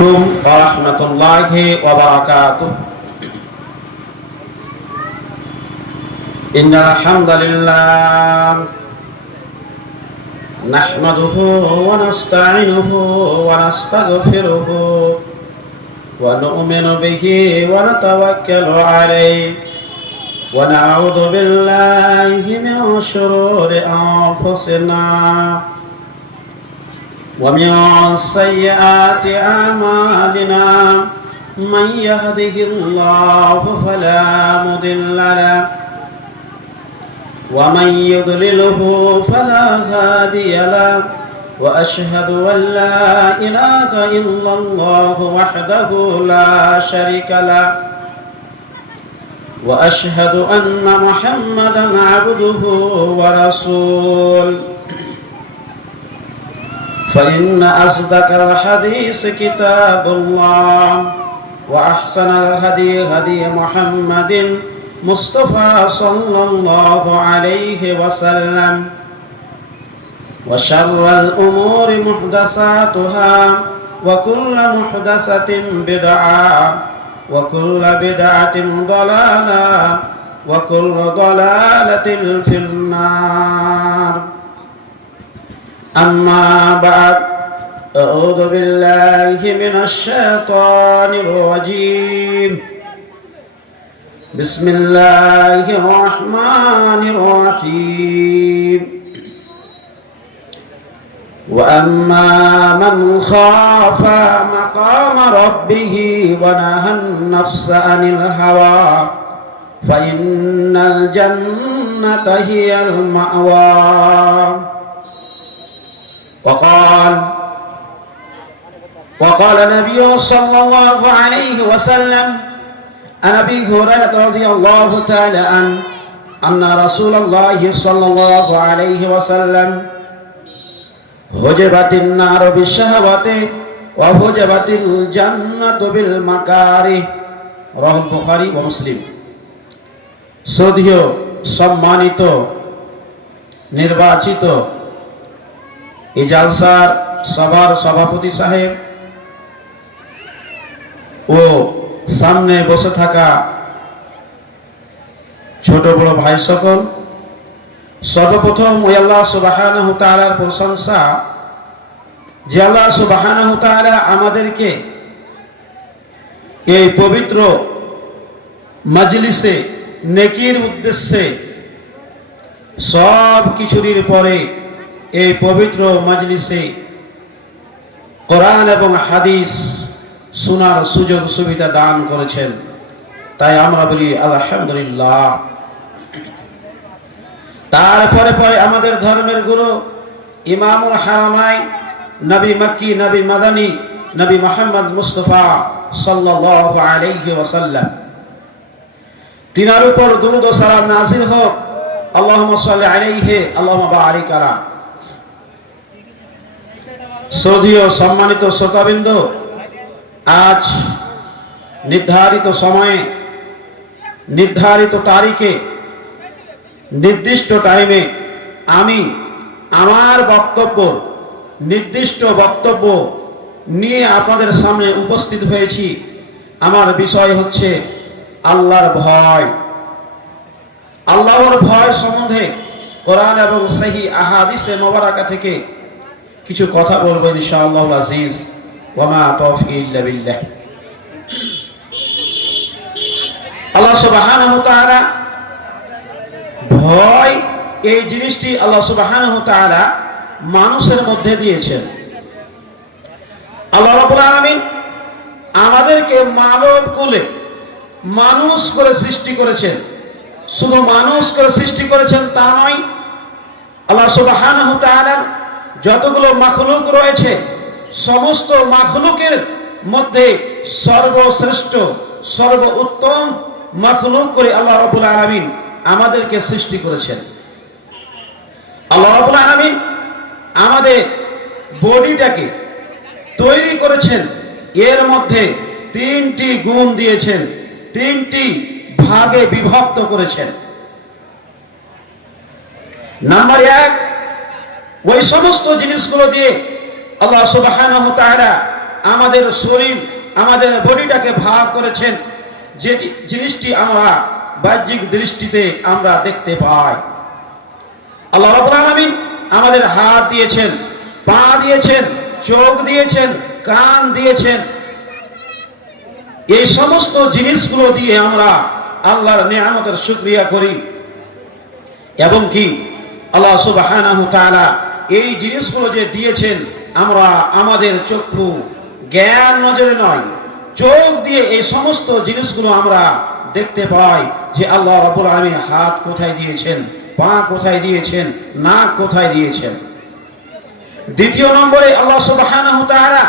عليكم ورحمة الله وبركاته. إن الحمد لله نحمده ونستعينه ونستغفره ونؤمن به ونتوكل عليه ونعوذ بالله من شرور أنفسنا ومن سيئات أعمالنا من يهده الله فلا مضل له ومن يضلله فلا هادي له وأشهد أن لا إله إلا الله وحده لا شريك له وأشهد أن محمدا عبده ورسوله فإن أصدق الحديث كتاب الله وأحسن الهدي هدي محمد مصطفى صلى الله عليه وسلم وشر الأمور محدثاتها وكل محدثة بدعة وكل بدعة ضلالة وكل ضلالة في النار. أما بعد أعوذ بالله من الشيطان الرجيم بسم الله الرحمن الرحيم وأما من خاف مقام ربه ونهى النفس عن الهوى فإن الجنة هي المأوى. وقال النبي صلى الله عليه وسلم عن أبي هريرة رضي الله تعالى عنه أن رسول الله صلى الله عليه وسلم حجبت النار بالشهوات وحجبت الجنة بالمكاره رواه البخاري ومسلم. শ্রদ্ধেয় সম্মানিত নির্বাচিত এই জালসার সভার সভাপতি সাহেব ও সামনে বসে থাকা ছোট বড় ভাই সকল, সর্বপ্রথম ওই আল্লাহ সুবহানাহু তাআলার প্রশংসা যে আল্লাহ সুবহানাহু তাআলা আমাদেরকে এই পবিত্র মজলিসে নেকির উদ্দেশ্যে সব কিছুর পরে এই পবিত্র মজলিসে কোরআন এবং হাদিস শোনার সুযোগ সুবিধা দান করেছেন, তাই আমরা বলি আলহামদুলিল্লাহ। তারপরে পরে আমাদের ধর্মের গুরু ইমামুল হারামাইন নবী মক্কি নবী মাদানী নবী মুহাম্মদ মুস্তাফা সাল্লাল্লাহু আলাইহি ওয়াসাল্লাম, তিনার উপর দুরূদ ও সালাম নাযিল হোক। আল্লাহুম্মা সাল্লি আলাইহি আল্লাহুম্মা বারিক আলা। শ্রদ্ধেয় সম্মানিত শ্রোতাবৃন্দ, আজ নির্ধারিত সময়ে নির্ধারিত তারিখে নির্দিষ্ট টাইমে আমি আমার বক্তব্য নির্দিষ্ট বক্তব্য নিয়ে আপনাদের সামনে উপস্থিত হয়েছি। আমার বিষয় হচ্ছে আল্লাহর ভয়। আল্লাহর ভয় সম্বন্ধে কোরআন এবং সহিহ আহাদিসে মুবারাকা থেকে কিছু কথা বলবো ইনশাআল্লাহ আজিজ। ওয়ামা তাওফীক ইল্লা বিল্লাহ। আল্লাহ সুবহানাহু তাআলা ভয় এই জিনিসটি আল্লাহ সুবহানাহু তাআলা মানুষের মধ্যে দিয়েছেন। আল্লাহ রাব্বুল আলামিন আমাদেরকে মানব কুলে মানুষ করে সৃষ্টি করেছেন। শুধু মানুষ করে সৃষ্টি করেছেন তা নয়, আল্লাহ সুবহানাহু তাআলা যতগুলো মাখলুক রয়েছে সমস্ত মাখলুকের মধ্যে সর্বশ্রেষ্ঠ সর্বোত্তম মাখলুক করে আল্লাহ রাব্বুল আলামিন আমাদেরকে সৃষ্টি করেছেন। আল্লাহ রাব্বুল আলামিন আমাদের বডিটাকে তৈরি করেছেন, এর মধ্যে তিনটি গুণ দিয়েছেন, তিনটি ভাগে বিভক্ত করেছেন। নাম্বার 1, ওই সমস্ত জিনিসগুলো দিয়ে আল্লাহ সুবহানাহু ওয়া তাআলা আমাদের শরীর, আমাদের বডিটাকে ভাগ করেছেন, যে জিনিসটি আমরা বাহ্যিক দৃষ্টিতে আমরা দেখতে পাই। আল্লাহ রাব্বুল আলামিন আমাদের হাত দিয়েছেন, পা দিয়েছেন, চোখ দিয়েছেন, কান দিয়েছেন। এই সমস্ত জিনিসগুলো দিয়ে আমরা আল্লাহর নিয়ামতের শুকরিয়া করি, এবং কি আল্লাহ সুবহানাহু তাআলা এই জিনিসগুলো যে দিয়েছেন, আমরা আমাদের চক্ষু জ্ঞান নজরে নয়, চোখ দিয়ে এই সমস্ত জিনিসগুলো আমরা দেখতে পাই যে আল্লাহ রাব্বুল আলামিন হাত কোথায় দিয়েছেন, পা কোথায় দিয়েছেন, নাক কোথায় দিয়েছেন। দ্বিতীয় নম্বরে আল্লাহ সুবহানাহু তাআলা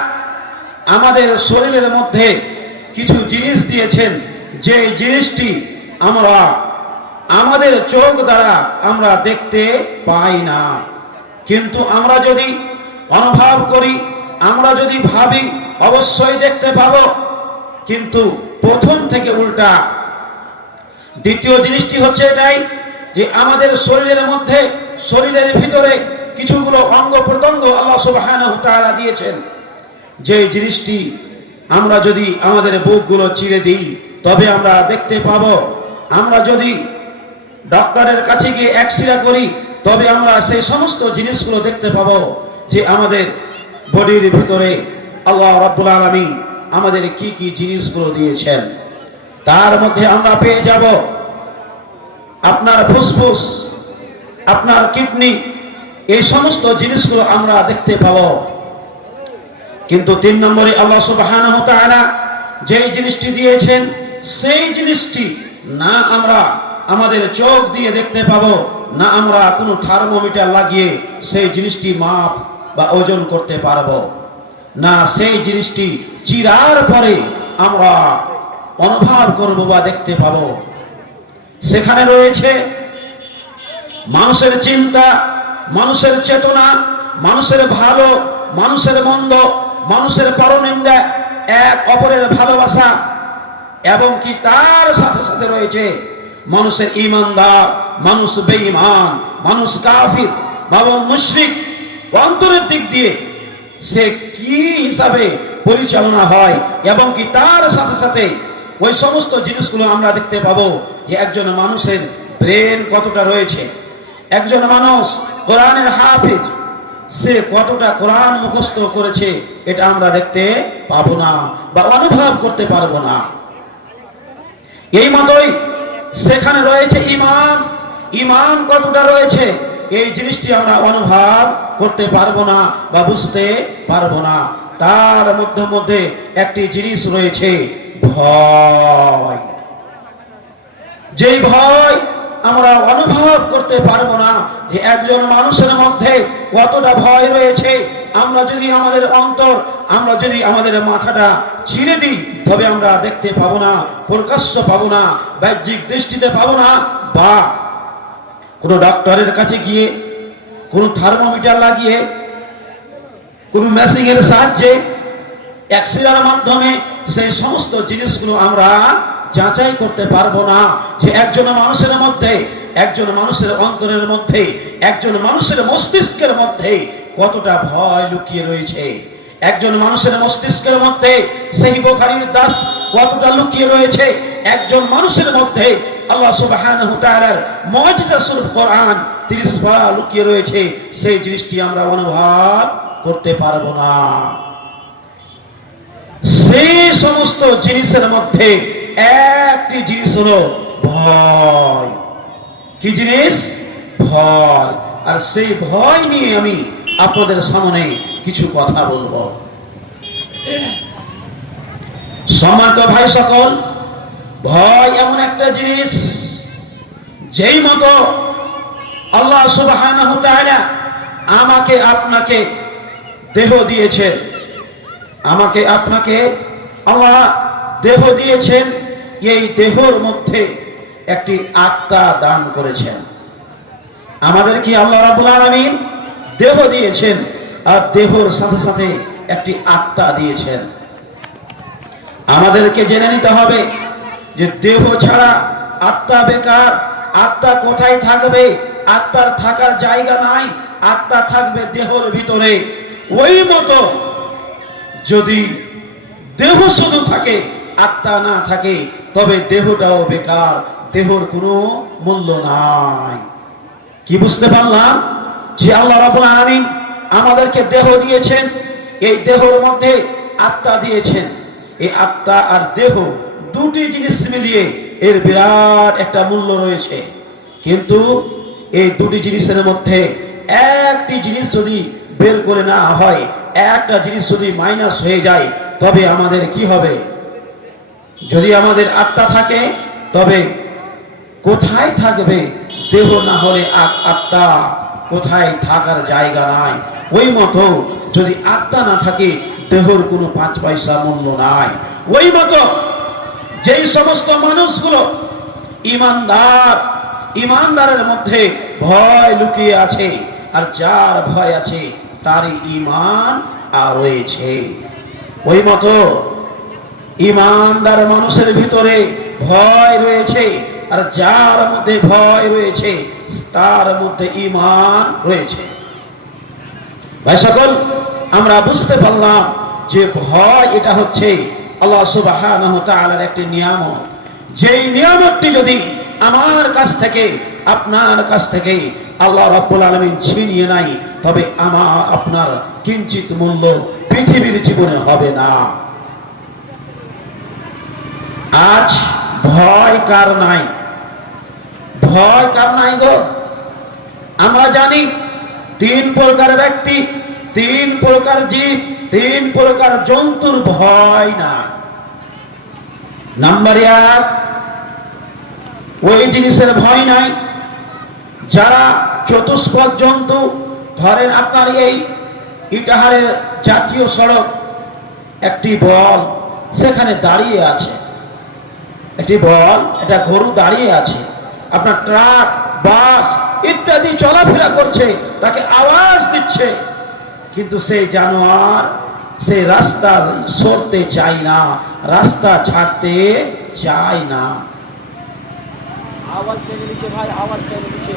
আমাদের শরীরের মধ্যে কিছু জিনিস দিয়েছেন, যে জিনিসটি আমরা আমাদের চোখ দ্বারা আমরা দেখতে পাই না, কিন্তু আমরা যদি অনুভব করি, আমরা যদি ভাবি, অবশ্যই দেখতে পাবো। কিন্তু প্রথম থেকে উল্টা। দ্বিতীয় জিনিসটি হচ্ছে এটাই যে আমাদের শরীরের মধ্যে, শরীরের ভিতরে কিছুগুলো অঙ্গ প্রত্যঙ্গ আল্লাহ সুবহানাহু তাআলা দিয়েছেন, যে জিনিসটি আমরা যদি আমাদের বুকগুলো চিরে দিই তবে আমরা দেখতে পাবো। আমরা যদি ডক্টরের কাছে গিয়ে এক্সরে করি তবে আমরা সেই সমস্ত জিনিসগুলো দেখতে পাবো, যে আমাদের বডির ভিতরে আল্লাহ রাব্বুল আলামিন আমাদের কি কি জিনিসগুলো দিয়েছেন। তার মধ্যে আমরা পেয়ে যাব আপনার ফুসফুস, আপনার কিডনি, এই সমস্ত জিনিসগুলো আমরা দেখতে পাবো। কিন্তু তিন নম্বরে আল্লাহ সুবহানাহু তাআলা যেই জিনিসটি দিয়েছেন, সেই জিনিসটি না আমরা আমাদের চোখ দিয়ে দেখতে পাবো, না আমরা কোনো থার্মোমিটার লাগিয়ে সেই জিনিসটি মাপ বা ওজন করতে পারবো, না সেই জিনিসটি চিরার পরে আমরা অনুভব করব বা দেখতে পাবো। সেখানে রয়েছে মানুষের চিন্তা, মানুষের চেতনা, মানুষের ভালো, মানুষের মন্দ, মানুষের পরনিন্দা, এক অপরের ভালোবাসা, এবং কি তার সাথে সাথে রয়েছে মানুষের ঈমানদার, মানুষ বেঈমান, মানুষ কাফির, এবং মুশরিক। অন্তরের দিক দিয়ে সে কি হিসাবে পরিচালনা হয়, এবং কি তার সাথে সাথে ওই সমস্ত জিনিসগুলো আমরা দেখতে পাবো, যে একজন মানুষের ব্রেন কতটা রয়েছে, একজন মানুষ কোরআনের হাফেজ, সে কতটা কোরআন মুখস্থ করেছে, এটা আমরা দেখতে পাবো না বা অনুভব করতে পারবো না। এই মতোই সেখানে রয়েছে ঈমান, ঈমান কতটা রয়েছে, এই জিনিসটি আমরা অনুভব করতে পারবো না বা বুঝতে পারবো না। তার মধ্যে একটি জিনিস রয়েছে ভয়, যেই ভয় আমরা অনুভব করতে পারবো না যে একজন মানুষের মধ্যে কতটা ভয় রয়েছে। আমরা যদি আমাদের অন্তর, আমরা যদি আমাদের মাথাটা ছিঁড়ে দিই তবে আমরা দেখতে পাবো না, প্রকাশ্য পাবো না, বাহ্যিক দৃষ্টিতে পাবো না, বা কোনো ডক্টরের কাছে গিয়ে, কোনো থার্মোমিটার লাগিয়ে, কোনো মেশিনের সাহায্যে, এক্সরের মাধ্যমে সেই সমস্ত জিনিসগুলো আমরা যাচাই করতে পারবো না যে একজন মানুষের মধ্যে, একজন মানুষের অন্তরের মধ্যে, একজন মানুষের মস্তিষ্কের মধ্যে কতটা ভয় লুকিয়ে রয়েছে। একজন মানুষের মস্তিষ্কের মধ্যে সেই বুখারীর দাস কতটা লুকিয়ে রয়েছে। একজন মানুষের মধ্যে আল্লাহ সুবহানাহু তাআলার মুজিজা স্বরূপ কোরআন 30 পারা লুকিয়ে রয়েছে, সেই জিনিসটি আমরা অনুভব করতে পারবো না। সেই সমস্ত জিনিসের মধ্যে একটি জিনিস হলো ভয়। কি জিনিস? ভয়। আর সেই ভয় নিয়ে আমি আপনাদের সামনে কিছু কথা বলবো। সম্মানিত ভাই সকল, ভয় এমন একটা জিনিস, যেই মতো আল্লাহ সুবহানাহু তাআলা আমাকে আপনাকে দেহ দিয়েছেন, আমাকে আপনাকে আল্লাহ দেহ দিয়েছেন, এই দেহর মধ্যে একটি আত্মা দান করেছেন। আমাদের কি আল্লাহ রাব্বুল আলামিন দেহ দিয়েছেন, আর দেহর সাথে সাথে একটি আত্মা দিয়েছেন। আমাদেরকে জেনে নিতে হবে যে দেহ ছাড়া আত্মা বেকার। আত্মা কোথায় থাকবে? আত্মার থাকার জায়গা নাই, আত্মা থাকবে দেহর ভিতরে। ওই মতো যদি দেহ শুধু থাকে, আত্মা না থাকে, তবে দেহটাও বেকার, দেহর কোনো মূল্য নাই। কি বুঝতে পারলাম? যে আল্লাহ রাব্বুল আলামিন আমাদেরকে দেহ দিয়েছেন, এই দেহের মধ্যে আত্মা দিয়েছেন। এই আত্মা আর দেহ দুটি জিনিস মিলিয়ে এর বিরাট একটা মূল্য রয়েছে। কিন্তু এই দুটি জিনিসের মধ্যে একটি জিনিস যদি বের করে না হয়, একটা জিনিস যদি মাইনাস হয়ে যায়, তবে আমাদের কি হবে? যদি আমাদের আত্মা থাকে, তবে কোথায় থাকবে দেহ? না হলে আত্মা কোথায় থাকার জায়গা নাই। ওই মতো যদি আত্মা না থাকে, দেহর কোনো 5 পয়সা মূল্য নাই। ওই মতো যেই সমস্ত মানুষগুলো ইমানদার, ইমানদারের মধ্যে ভয় লুকিয়ে আছে, আর যার ভয় আছে তারই ঈমান আর রয়েছে। ওই মতো ইমানদার মানুষের ভিতরে ভয় রয়েছে, আর যার মধ্যে ভয় রয়েছে তার মধ্যে ঈমান রয়েছে। ভাই সকল, আমরা বুঝতে পারলাম যে ভয় এটা হচ্ছে আল্লাহ সুবহানাহু ওয়া তাআলার একটি নিয়ামত। যেই নিয়ামতটি যদি আমার কাছ থেকে, আপনার কাছ থেকে আল্লাহ রাব্বুল আলামিন ছিনিয়ে নাই, তবে আমার আপনার কিঞ্চিত মূল্য পৃথিবীর জীবনে হবে না। আজ ভয় কার নাই? ভয় কার নাই গো? আমরা জানি 3 প্রকার ব্যক্তি, 3 প্রকার জীব, 3 প্রকার জন্তুর ভয় নাই। নাম্বার 1, ওই জিনিসের ভয় নাই যারা চতুষ্পদ জন্তু। ধরেন আপনার এই ইটাহারের জাতীয় সড়ক, একটি বল সেখানে দাঁড়িয়ে আছে, একটি বল, এটা গরু দাঁড়িয়ে আছে, আপনার ট্রাক, বাস ইত্যাদি চলাফেরা করছে, তাকে আওয়াজ দিচ্ছে, কিন্তু সেই জানোয়ার সেই রাস্তা সরতে চায় না, রাস্তা ছাড়তে চায় না। আওয়াজ টেনে দিচ্ছে ভাই, আওয়াজ টেনে দিচ্ছে,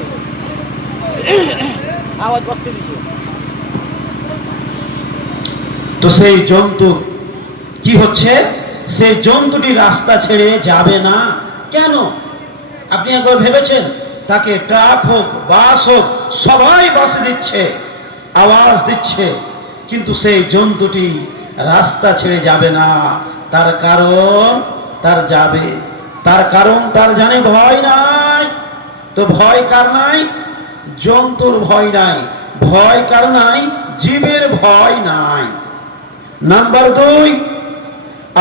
আওয়াজ বসতে দিচ্ছে। তো সেই জন্তু কি হচ্ছে? সেই জন্তুটি রাস্তা ছেড়ে যাবে না। কেন? আপনি একবার ভেবেছেন? তাকে ট্রাক হোক, বাস হোক, সবাই বাসে দিচ্ছে, আওয়াজ দিচ্ছে, কিন্তু সেই জন্তুটি রাস্তা ছেড়ে যাবে না। তার কারণ, তার যাবে, তার কারণ তার জানে ভয় নাই। তো ভয় কার নাই? জন্তুর ভয় নাই। ভয় কার নাই? জীবের ভয় নাই। নাম্বার 2,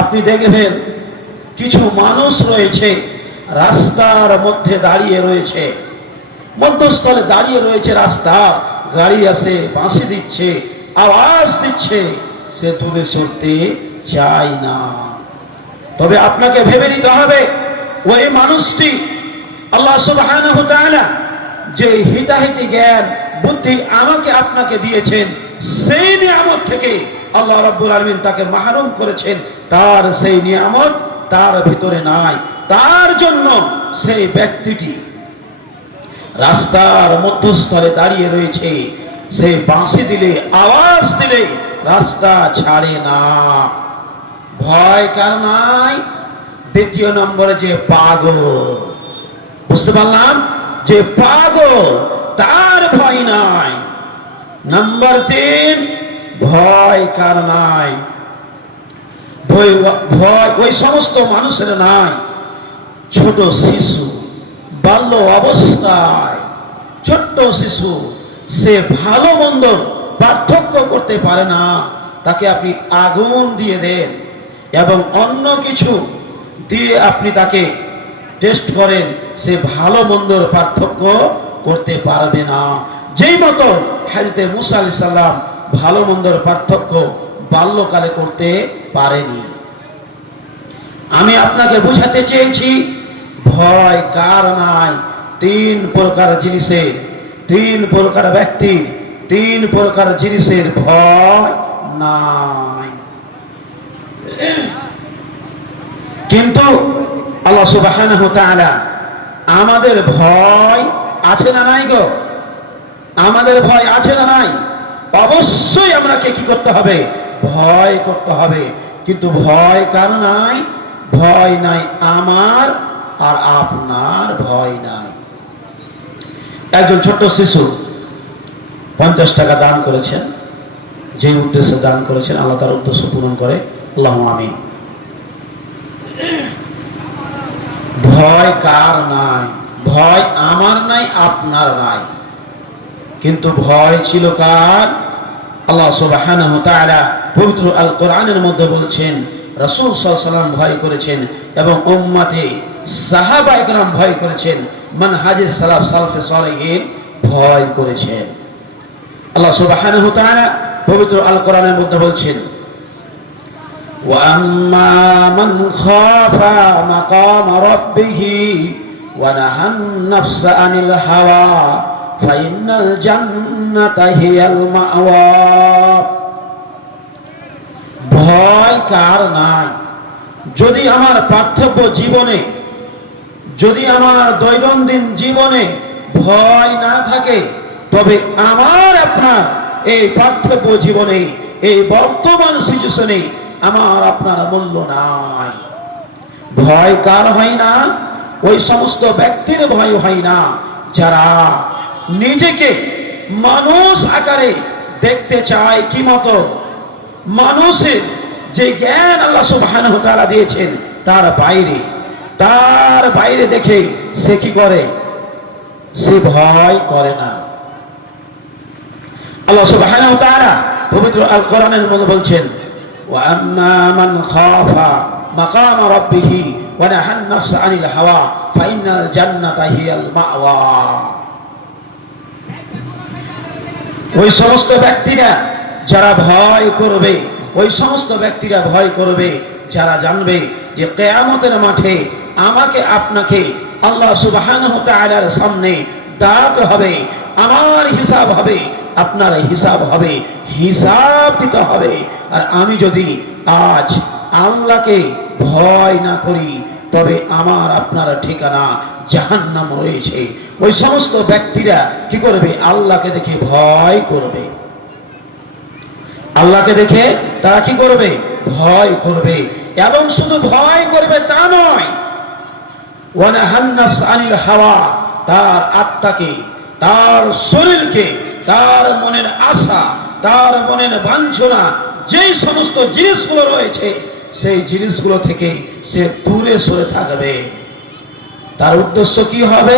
আপনি দেখবেন কিছু মানুষ রয়েছে রাস্তার মধ্যে দাঁড়িয়ে রয়েছে, মধ্যস্থলে দাঁড়িয়ে রয়েছে রাস্তা, গাড়ি আসে বাঁশি দিচ্ছে, আওয়াজ দিচ্ছে, সে দূরে সরতে চায় না। তবে আপনাকে ভেবে নিতে হবে, ওই মানুষটি আল্লাহ সুবহানাহু ওয়া তাআলা যে হিতাহিতি জ্ঞান বুদ্ধি আমাকে আপনাকে দিয়েছেন, সেই নিয়ামত থেকে আল্লাহ রাব্বুল আলামিন তাকে মাহরুম করেছেন। তার সেই নিয়ামত তার ভিতরে নাই। তার জন্য সেই ব্যক্তিটি রাস্তার মধ্যস্থলে দাঁড়িয়ে রয়েছে, সে বাঁশি দিলে, আওয়াজ দিলে রাস্তা ছাড়ে না। ভয় কার নাই? দ্বিতীয় নম্বরে যে পাগল, বুঝতে পারলাম যে পাগল, তার ভয় নাই। নাম্বার 3, ভয় কার নাই? ভয় ওই সমস্ত মানুষের নাই। ছোট শিশু, বাল্য অবস্থায় ছোট্ট শিশু, সে ভালো মন্দ পার্থক্য করতে পারে না। তাকে আপনি আগুন দিয়ে দেন এবং অন্য কিছু দিয়ে আপনি তাকে টেস্ট করেন, সে ভালো মন্দর পার্থক্য করতে পারবে না। যেই মতো হযরতে মুসা আলাইহিস সালাম ভালো মন্দর পার্থক্য বাল্যকালে করতে পারেনি। আমি আপনাকে বুঝাতে চেয়েছি, ভয় কার নাই? 3 প্রকার জিনিসের, 3 প্রকার ব্যক্তির, 3 প্রকার জিনিসের ভয় নাই। কিন্তু আল্লাহ সুবহানাহু ওয়া তাআলা আমাদের ভয় আছে না নাই গো? আমাদের ভয় আছে না নাই? অবশ্যই আমাকে কি করতে হবে? ভয় করতে হবে। কিন্তু ভয় কার নাই? ভয় নাই আমার আর আপনার ভয় নাই। একজন ছোট্ট শিশু 50 টাকা দান করেছেন। যে উদ্দেশ্যে দান করেছেন আল্লাহ তার উদ্দেশ্য পূরণ করে, আল্লাহুম্মা আমিন। ভয় কার নাই? ভয় আমার নাই, আপনার নাই। কিন্তু ভয় ছিল কার? আল্লাহ সুবহানাহু ওয়া তাআলা পবিত্র আল কোরআনের মধ্যে বলছেন রাসূল সাল্লাল্লাহু আলাইহি ওয়াসাল্লাম ভয় করেছেন এবং উম্মতে সাহাবায়ে কেরাম ভয় করেছেন, মানহাজে সালাফে সালেহিন ভয় করেছেন। আল্লাহ সুবহানাহু ওয়া তাআলা পবিত্র আল কোরআনের মধ্যে বলছেন ওয়া আম্মা মান খাফা মাকাম রাব্বিহি ওয়া নাহান নাফসা আনিল হাওয়া ফাইনাল জান্নাতা হিয়াল মাওয়া। ভয় কার নাই? যদি আমার পার্থিব জীবনে, যদি আমার দৈনন্দিন জীবনে ভয় না থাকে, তবে আমার আপনার এই পার্থিব জীবনে, এই বর্তমান সিচুয়েশনে আমার আপনার মূল্য নাই। ভয় কার হয় না? ওই সমস্ত ব্যক্তির ভয় হয় না যারা নিজেকে মানুষ আকারে দেখতে চায়। কি মতো? মানুষের যে জ্ঞান আল্লাহ সুবহানাহু ওয়া তাআলা দিয়েছেন তার বাইরে দেখে সে কি করে? সে ভয় করে না। আল্লাহ সুবহানাহু ওয়া তাআলা পবিত্র আল কোরআনের মধ্যে বলছেন ওয়া আম্মা মান খাফা মাকাম রাব্বিহি ওয়া নাহান নাফসা আনিল হাওয়া ফাইনাল জান্নাতা হিয়াল মাওয়া। ওই সমস্ত ব্যক্তিরা যারা ভয় করবে, ওই সমস্ত ব্যক্তিরা ভয় করবে যারা জানবে যে কিয়ামতের মাঠে আমাকে আপনাকে আল্লাহ সুবহানাহু ওয়া তাআলার সামনে দাঁড়াতে হবে, আমার হিসাব হবে, আপনার হিসাব হবে, হিসাব দিতে হবে। আর আমি যদি আজ আল্লাহকে ভয় না করি তবে আমার আপনার ঠিকানা জাহান্নাম রয়েছে। ওই সমস্ত ব্যক্তিরা কি করবে? আল্লাহকে দেখে ভয় করবে। আল্লাহকে দেখে তারা কি করবে? ভয় করবে। এবং শুধু ভয় করবে তা নয়, ওয়া নাহান নাফস আনিল হাওয়া, তার আত্মাকে, তার শরীরকে, তার মনের আশা, তার মনের বাঞ্ছনা, যেই সমস্ত জিনিসগুলো রয়েছে সেই জিনিসগুলো থেকে সে দূরে সরে থাকবে। তার উদ্দেশ্য কি হবে?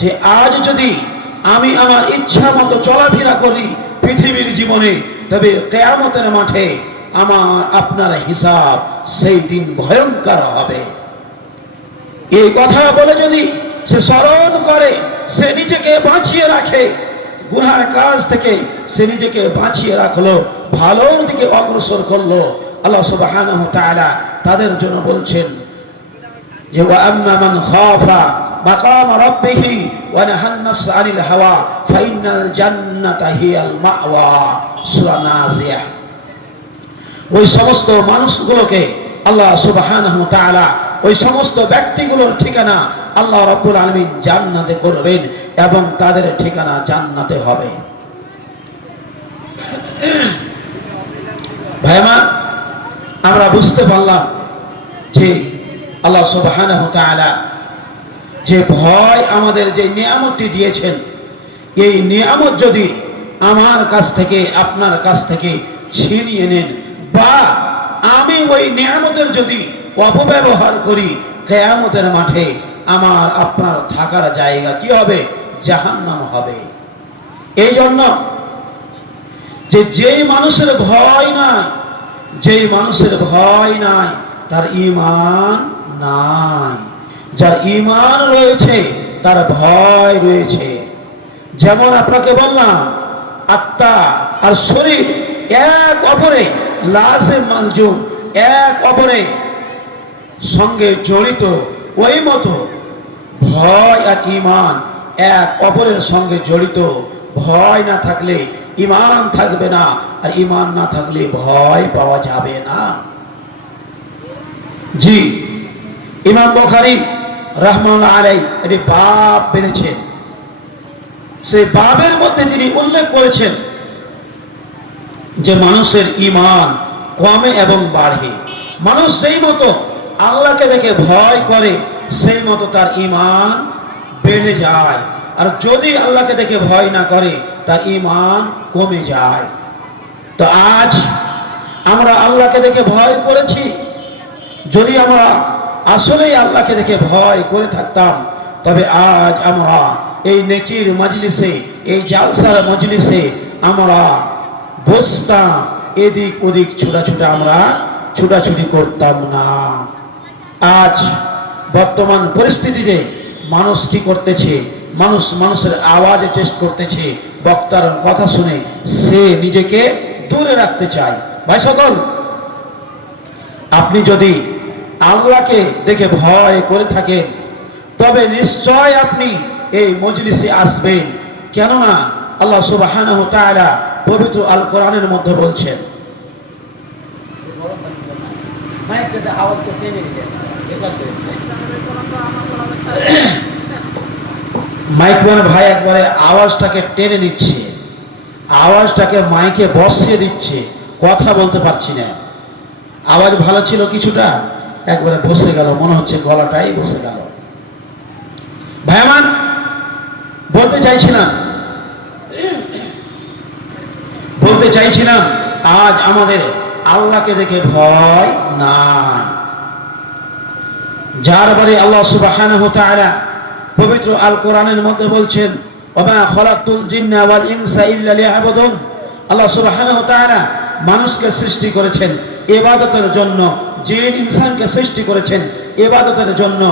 যে আজ যদি আমি আমার ইচ্ছা মতো চলাফেরা করি পৃথিবীর জীবনে, তবে কিয়ামতের মাঠে আমার আপনার হিসাব সেই দিন ভয়ঙ্কর হবে। এই কথা বলে যদি সে স্মরণ করে, সে নিজেকে বাঁচিয়ে রাখে, গুনার কাজ থেকে সে নিজেকে বাঁচিয়ে রাখলো, ভালোর দিকে অগ্রসর করলো, আল্লাহ সুবহানাহু ওয়া তাআলা তাদের জন্য বলছেন যে ওয়া আম্মা মান খাফা মাকাম রাব্বিহি ওয়া নাহান নাফসা আনিল হাওয়া ফাইনাল জান্নাতা হিয়াল মাওয়া। সূরা নাজিয়া। ওই সমস্ত মানুষগুলোকে আল্লাহ সুবহানাহু ওয়া তাআলা, ওই সমস্ত ব্যক্তিগুলোর ঠিকানা আল্লাহ রাব্বুল আলামিন জান্নাতে করবেন এবং তাদের ঠিকানা জান্নাতে হবে। ভাইমা, আমরা বুঝতে পারলাম যে আল্লাহ সুবহানাহু ওয়া তাআলা যে ভয় আমাদের যে নিয়ামতটি দিয়েছেন, এই নিয়ামত যদি আমার কাছ থেকে আপনার কাছ থেকে ছিনিয়ে নেন বা আমি ওই নিয়ামতের যদি অপব্যবহার করি, কিয়ামতের মাঠে আমার আপনার থাকার জায়গা কি হবে? জাহান্নাম হবে। এই জন্য যেই মানুষের ভয় নাই, যেই মানুষের ভয় নাই তার ঈমান নাই। যার ঈমান রয়েছে তার ভয় রয়েছে। যেমন আপনাকে বললাম, আত্মা আর শরীর এক অপরে লাজিম মালজুম, এক অপরে সঙ্গে জড়িত, ওই মতো ভয় আর ঈমান এক অপরের সঙ্গে জড়িত। ভয় না থাকলে ঈমান থাকবে না, আর ঈমান না থাকলে ভয় পাওয়া যাবে না। জি, ইমাম বুখারী রাহমাতুল্লাহ আলাইহি একটি বাব বেঁধেছেন। সেই বাবের মধ্যে তিনি উল্লেখ করেছেন যে মানুষের ঈমান কমে এবং বাড়ে। মানুষ সেই মতো আল্লাহকে দেখে ভয় করে, সেই মতো তার ঈমান বেড়ে যায়। আর যদি আল্লাহকে দেখে ভয় না করে, তার ঈমান কমে যায়। তো আজ আমরা আল্লাহকে দেখে ভয় করেছি। যদি আমরা আসলেই আল্লাহকে দেখে ভয় করে থাকতাম, তবে আজ আমরা এই নেকির মজলিসে, এই জালসার মজলিসে আমরা বসতাম, এদিক ওদিক আমরা ছুটাছুটি করতাম না। আজ বর্তমান পরিস্থিতিতে মানুষ কি করতেছে? মানুষের আওয়াজ টেস্ট করতেছে, বক্তার কথা শুনে সে নিজেকে দূরে রাখতে চায়। ভাই সকল, আপনি যদি আল্লাহকে দেখে ভয় করে থাকেন, তবে নিশ্চয় আপনি এই মজলিসে আসবেন। কেননা আল্লাহ সুবহানাহু ওয়া তাআলা পবিত্র আল কোরআনের মধ্যে বলছেন, মাইকম্যান ভাই একবারে আওয়াজটাকে টেনে নিচ্ছে, আওয়াজটাকে মাইকে বসিয়ে দিচ্ছে, কথা বলতে পারছি না। আওয়াজ ভালো ছিল কিছুটা, একবারে বসে গেল, মনে হচ্ছে গলাটাই বসে গেল। ভাইমান, বলতে চাইছিলাম আজ আমাদের আল্লাহকে দেখে ভয় নাই। যার বারে আল্লাহ সুবহানাহু ওয়া তাআলা পবিত্র আল কোরআনের মধ্যে বলছেন, ওয়া মা খালাকতুল জিন্না ওয়াল ইনসা ইল্লা লিয়াবুদুন। আল্লাহ সুবহানাহু ওয়া তাআলা মানুষকে সৃষ্টি করেছেন ইবাদতের জন্য, জিন ইনসানকে সৃষ্টি করেছেন ইবাদতের জন্য।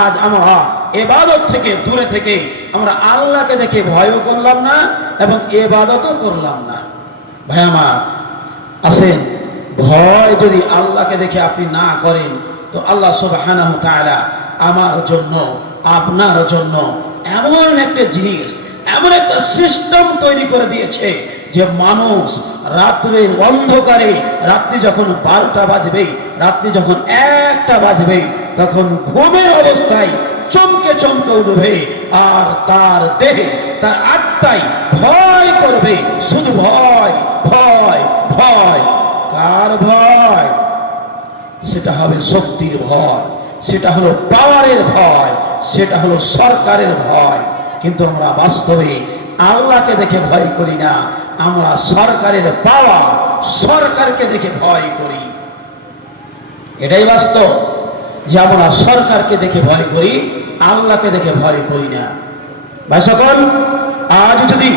আজ আমরা ইবাদত থেকে দূরে থেকে আমরা আল্লাহকে দেখে ভয়ও করলাম না এবং ইবাদতও করলাম না। ভাই আমার, আসেন, ভয় যদি আল্লাহকে দেখে আপনি না করেন, তো আল্লাহ সুবহানাহু ওয়া তাআলা আমার জন্য, আপনার জন্য এমন একটা জিনিস, এমন একটা সিস্টেম তৈরি করে দিয়েছে যে মানুষ রাত্রের অন্ধকারে, রাত্রি যখন 12টা বাজবে, রাত্রি যখন 1টা বাজবে, তখন ঘুমের অবস্থায় চমকে উঠবে আর তার দেহে, তার আত্মায় ভয় করবে, শুধু ভয় ভয় ভয়। কার ভয়? সেটা হবে শক্তির ভয়, সেটা হলো পাওয়ারের ভয়, সেটা হলো সরকারের ভয়। কিন্তু আমরা বাস্তবে আল্লাহকে দেখে ভয় করি না, আমরা সরকারের পাওয়ার, সরকারকে দেখে ভয় করি। এটাই বাস্তব যে আমরা সরকারকে দেখে ভয় করি, আল্লাহকে দেখে ভয় করি না। ভাই সকল, আজ যদি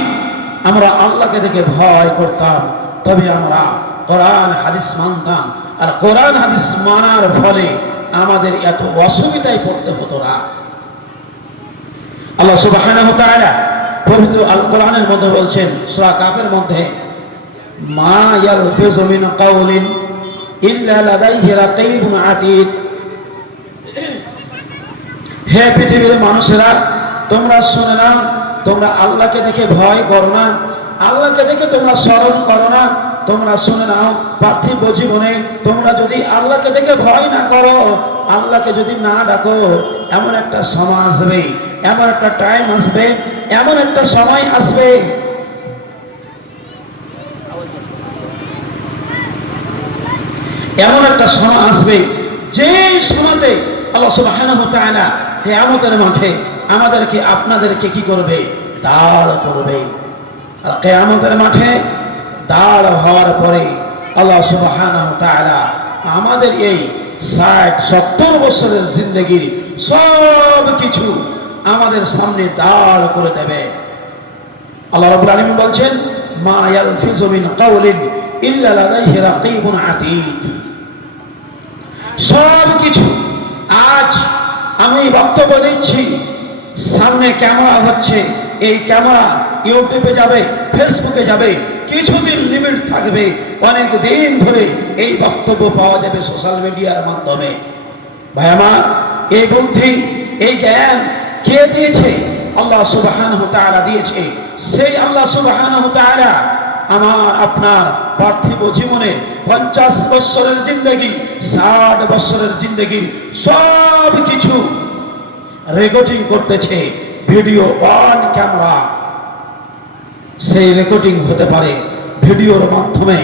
আমরা আল্লাহকে দেখে ভয় করতাম, তবে আমরা কোরআন হাদিস মানতাম, আর কোরআন হাদিস মানার ফলে আমাদের এত অসুবিধায় পড়তে হতো না। আল্লাহ সুবহানাহু ওয়া তাআলা পবিত্র আল কোরআনের মধ্যে বলছেন, সূরা কাফের মধ্যে, মা ইয়ালফিযু মিন কাওলিন ইল্লা লাদাইহি রাকীবুন আতীদ। হে পৃথিবীর মানুষেরা, তোমরা শুনে নাও, তোমরা আল্লাহকে দেখে ভয় করো না, আল্লাহকে দেখে তোমরা স্মরণ করো না। তোমরা শুনে নাও, পার্থিব জীবনে তোমরা যদি আল্লাহকে দেখে ভয় না করো, আল্লাহকে যদি না ডাকো, এমন একটা সময় আসবে, এমন একটা টাইম আসবে, এমন একটা সময় আসবে, এমন একটা সময় আসবে, যে সময়তে আল্লাহ সুবহানাহু ওয়া তাআলা কিয়ামতের মাঠে আমাদেরকে, আপনাদেরকে কি করবে? দাঁড় করবে। আর কিয়ামতের মাঠে দাঁড় হওয়ার পরে আল্লাহ সুবহানাহু ওয়া তাআলা আমাদের এই 60-70 বছরের জিন্দেগির সব কিছু আমাদের সামনে দাঁড় করে দেবে। আল্লাহ রাব্বুল আলামিন বলছেন, মা ইয়ালফিযু মিন কাওলিন ইল্লা লাদাইহি রাকীবুন আতীদ। সব কিছু, আজ আমি বক্তব্য দিচ্ছি, সামনে ক্যামেরা হচ্ছে, এই ক্যামেরা ইউটিউবে যাবে, ফেসবুকে যাবে, কিছুদিন লিমিট থাকবে, অনেক দিন ধরে এই বক্তব্য পাওয়া যাবে সোশ্যাল মিডিয়ার মাধ্যমে। ভাই আমার, এই বুদ্ধি, এই জ্ঞান কে দিয়েছে? আল্লাহ সুবহানাহু ওয়া তাআলা দিয়েছে। সেই আল্লাহ সুবহানাহু ওয়া তাআলা আমার আপনার পার্থিব জীবনের 50 বছরের জিন্দেগি, 60 বছরের জিন্দেগির সব কিছু রেকর্ডিং করতেছে, ভিডিও অন ক্যামেরা। সেই রেকর্ডিং হতে পারে ভিডিওর মাধ্যমে,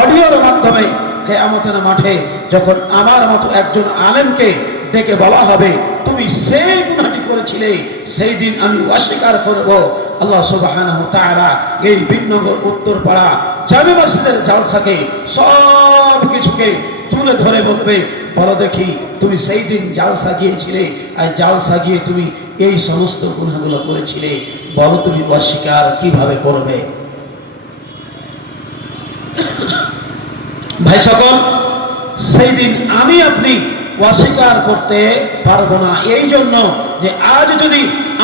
অডিওর মাধ্যমে, কিয়ামতের মাঠে যখন আমার মতো একজন আলেমকে ডেকে বলা হবে তুমি সেই গুনাহটি করেছিলে, সেই দিন আমি অস্বীকার করব। আল্লাহ সুবহানাহু ওয়া তাআলা এই বিনগর উত্তরপাড়া জামে মসজিদের জালসাকে সব কিছুকে তুলে ধরে বলবে, বলো দেখি তুমি সেই দিন জালসা গিয়েছিলে, আর জালসা গিয়ে তুমি এই সমস্ত গুনাহগুলো করেছিলে, বলো তুমি অস্বীকার কিভাবে করবে? ভাই সকল, সেই দিন আমি আপনি অস্বীকার করতে পারবো না। এই জন্য যে আজ যদি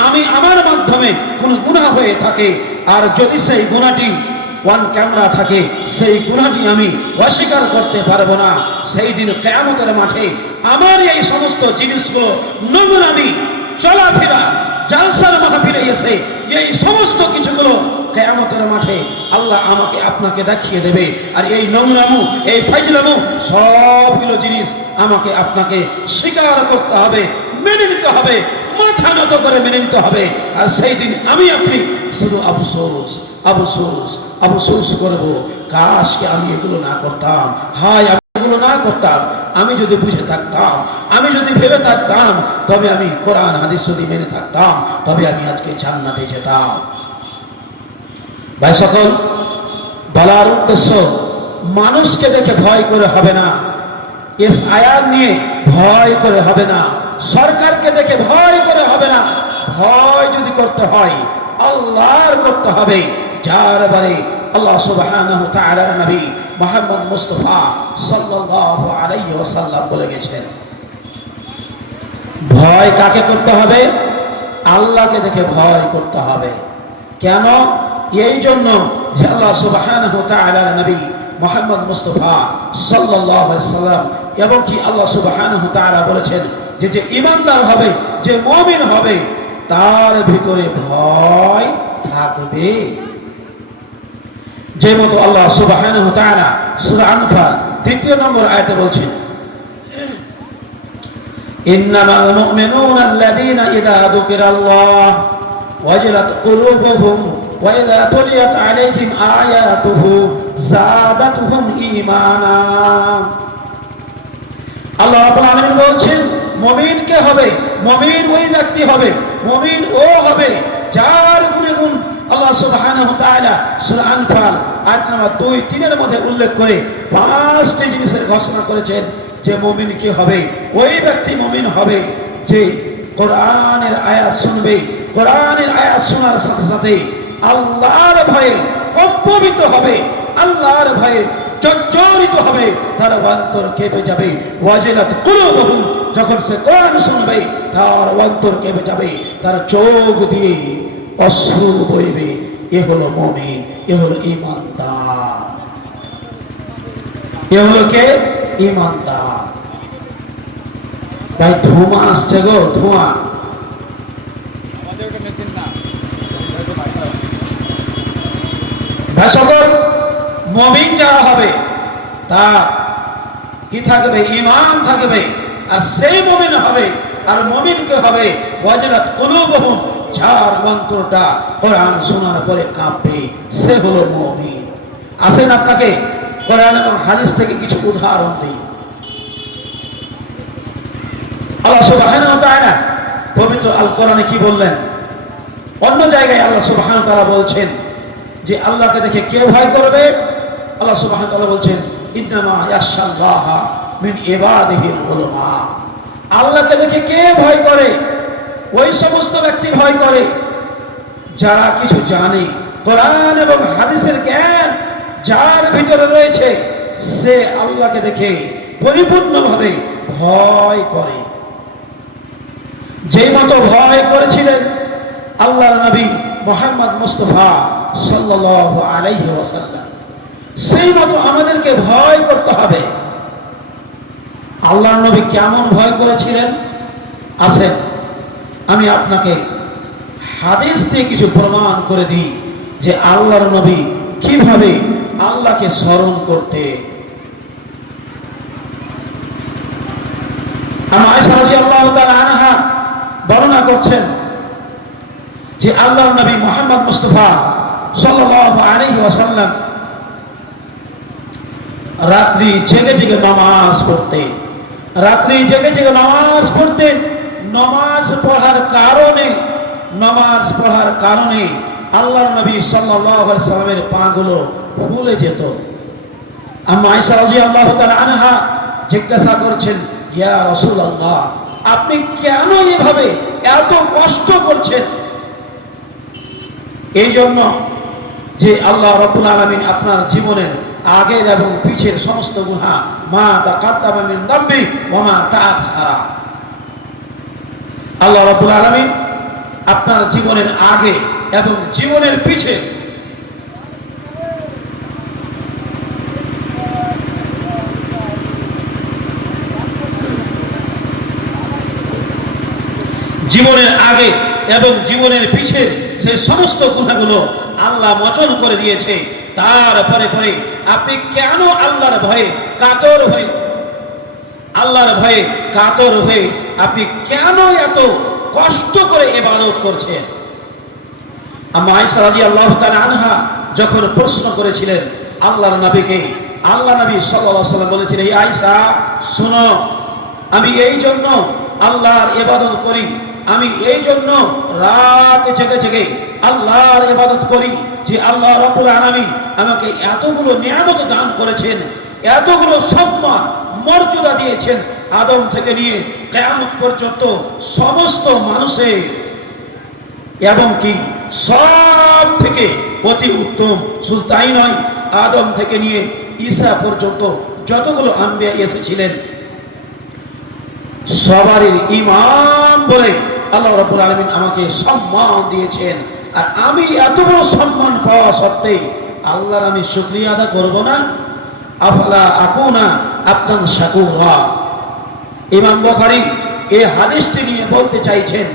আমি আমার মাধ্যমে কোনো গুনাহ হয়ে থাকে, আর যদি সেই গুনাহটি ওয়ান ক্যামেরা থাকে, সেই গুনাহটি আমি অস্বীকার করতে পারবো না। সেই দিন কিয়ামতের মাঠে আমার এই সমস্ত জিনিসগুলো নোংরামি, চলাফেরা, জালসার মাহফিলে এসে এই সমস্ত কিছুগুলো কিয়ামতের মাঠে আল্লাহ আমাকে আপনাকে দেখিয়ে দেবে। আর এই নোংরামু, এই ফাইজলামু সবগুলো জিনিস আমাকে আপনাকে স্বীকার করতে হবে, মেনে নিতে হবে, মাথা নত করে মেনে নিতে হবে। আর সেই দিন আমি আপনি শুধু আফসোস আফসোস আফসোস করব, কাশকে আমি এগুলো না করতাম, হায় আমি এগুলো না করতাম। আমি যদি বুঝে থাকতাম, আমি যদি ভেবে থাকতাম, তবে আমি কোরআন হাদিস যদি মেনে থাকতাম, তবে আমি আজকে জান্নাতে যেতাম। ভাই সকল, বলার উদ্দেশ্য মানুষকে দেখে ভয় করে হবে না, এস আয়াত নিয়ে ভয় করে হবে না, সরকারকে দেখে ভয় করে হবে না। ভয় যদি করতে হয় আল্লাহর করতে হবে, যার বারে আল্লাহ সুবহানাহু ওয়া তাআলার নবী মুহাম্মদ মুস্তাফা সাল্লাল্লাহু আলাইহি ওয়াসাল্লাম বলে গেছেন। ভয় কাকে করতে হবে? আল্লাহকে দেখে ভয় করতে হবে। কেন? এই জন্য যে আল্লাহ সুবহানাহু ওয়া তাআলার নবী মুহাম্মদ মুস্তাফা সাল্লাল্লাহু আলাইহি ওয়াসাল্লাম এবং কি আল্লাহ সুবহানাহু ওয়া তাআলা বলেছেন যে যে ঈমানদার হবে, যে মুমিন হবে, তার ভিতরে ভয় থাকবে। যে মতো আল্লাহ সুবহানাহু ওয়া তাআলা সূরা আনফাল 3 নম্বর আয়াতে বলছেন, ইন্নামাল মুমিনুনা আল্লাযীনা ইযা যুকিরাল্লাহ ওয়াজিলাত কুলুবুহুম ওয়া ইযা তুলিয়াত আলাইহিম আয়াতুহু যাদাতুহুম ঈমানা। আল্লাহ রাব্বুল আলামিন বলছেন মুমিন কে হবে? মুমিন ওই ব্যক্তি হবে, মুমিন ও হবে যার গুণগুণ আল্লাহ সুবহানাহু ওয়া তাআলা সূরা আনফাল আয়াত নম্বর 2-3 এর মধ্যে উল্লেখ করে 5টি জিনিসের ঘোষণা করেছেন যে মুমিন কে হবে। ওই ব্যক্তি মুমিন হবে যে কোরআনের আয়াত শুনবে, কোরআনের আয়াত শোনার সাথে সাথে আল্লাহর ভয়ে কম্পিত হবে, আল্লাহর ভয়ে জর্জরিত হবে, তার অন্তর কেঁপে যাবে। ওয়াজিলাত কুলুবুহুম, যখন সে কোরআন শুনবে তার অন্তর কেঁপে যাবে, তার চোখ দিয়ে অশ্রু বইবে। এ হলো মুমিন, এ হলো ঈমানদার, এ হলো কে? ঈমানদার। ভাই ধোঁয়া আসছে গো, ধোঁয়া। ভাই সকল, মুমিন যারা হবে তার কি থাকবে? ঈমান থাকবে। আর সেই মুমিন হবে, আর মুমিনকে হবে ওয়াজিলাত কুলুবুহুম, যার অন্তরটা কোরআন শোনার পরে কাঁপবে, সে হলো মুমিন। আসেন আপনাকে কোরআন এবং হাদিস থেকে কিছু উদাহরণ দিই। আল্লাহ সুবহানাহু ওয়া তাআলা পবিত্র আল কোরআনে কি বললেন? অন্য জায়গায় আল্লাহ সুবহানাহু ওয়া তাআলা বলছেন যে আল্লাহকে দেখে কে ভয় করবে? আল্লাহ সুবহানাহু ওয়া তাআলা বলছেন ইন্নামা ইয়াশাল্লাহা মিন ইবাদিহিল উলামা। আল্লাহকে দেখে কে ভয় করে? ওই সমস্ত ব্যক্তি ভয় করে যারা কিছু জানে, কোরআন এবং হাদিসের জ্ঞান যার ভিতরে রয়েছে, সে আল্লাহকে দেখে পরিপূর্ণভাবে ভয় করে। যেই মতো ভয় করেছিলেন আল্লাহর নবী মুহাম্মদ মুস্তাফা সাল্লাল্লাহু আলাইহি ওয়াসাল্লাম, সেই মতো আমাদেরকে ভয় করতে হবে। আল্লাহর নবী কেমন ভয় করেছিলেন? আসেন আমি আপনাকে হাদিস দিয়ে কিছু প্রমাণ করে দিই যে আল্লাহর নবী কিভাবে আল্লাহকে স্মরণ করতে। আয়েশা রাদিয়াল্লাহু তাআলা আনহা বর্ণনা করছেন যে আল্লাহর নবী মুহাম্মদ মুস্তাফা সাল্লাল্লাহু আলাইহি ওয়াসাল্লাম রাত্রি জেগে জেগে নামাজ পড়তেন, রাত্রি জেগে জেগে নামাজ পড়তেন। নামাজ পড়ার কারণে আল্লাহর নবী সাল্লাল্লাহু আলাইহি সাল্লামের পাগুলো ফুলে যেত। আম্মা আয়েশা রাদিয়াল্লাহু তাআলা আনহা জিজ্ঞাসা করছেন, ইয়া রাসূলুল্লাহ, আপনি কেন এভাবে এত কষ্ট করছেন? এই জন্য যে আল্লাহ রাব্বুল আলামিন আপনার জীবনের আগের এবং পিছের সমস্ত গুনাহ মা তাকাদ্দামা মিন যামবি ওয়া মা তাআখারা, আল্লাহ রাব্বুল আলামিন আপনার জীবনের আগে এবং জীবনের পিছে জীবনের আগে এবং জীবনের পিছের যে সমস্ত গুনাহগুলো আল্লাহ মোচন করে দিয়েছে। তারপরে পরে আপনি কেন আল্লাহর ভয়ে কাতর হয়ে আপনি কেন এত কষ্ট করে ইবাদত করছেন? আম্মা আয়েশা রাদিয়াল্লাহু তাআলা আনহা যখন প্রশ্ন করেছিলেন আল্লাহর নবীকে, আল্লাহ নবী সাল্লাল্লাহু আলাইহি ওয়াসাল্লাম বলেছিলেন, এই আয়েশা শুনো, আমি এই জন্য আল্লাহর ইবাদত করি, আমি এই জন্য রাত জেগে জেগে আল্লাহর ইবাদত করি যে আল্লাহ রাব্বুল আলামিন আমাকে এতগুলো নিয়ামত দান করেছেন, এতগুলো সম্মান মর্যাদা দিয়েছেন, আদম থেকে নিয়ে কিয়ামত পর্যন্ত সমস্ত মানুষের, এবং কি সব থেকে অতি উত্তম শুধু তাই নয়, আদম থেকে নিয়ে ঈসা পর্যন্ত যতগুলো আম্বিয়া এসেছিলেন সবারই ইমাম বলে আল্লাহ রাব্বুল আলামিন আমাকে সম্মান দিয়েছেন। আর আমি এত বড় সম্মান পাওয়া সত্ত্বে আল্লাহর আমি শুকরিয়া আদা করব না? আফালা আকুনা আবদান শাকুরা। ইমাম বুখারী এই হাদিসটি নিয়ে বলতে চাইছেন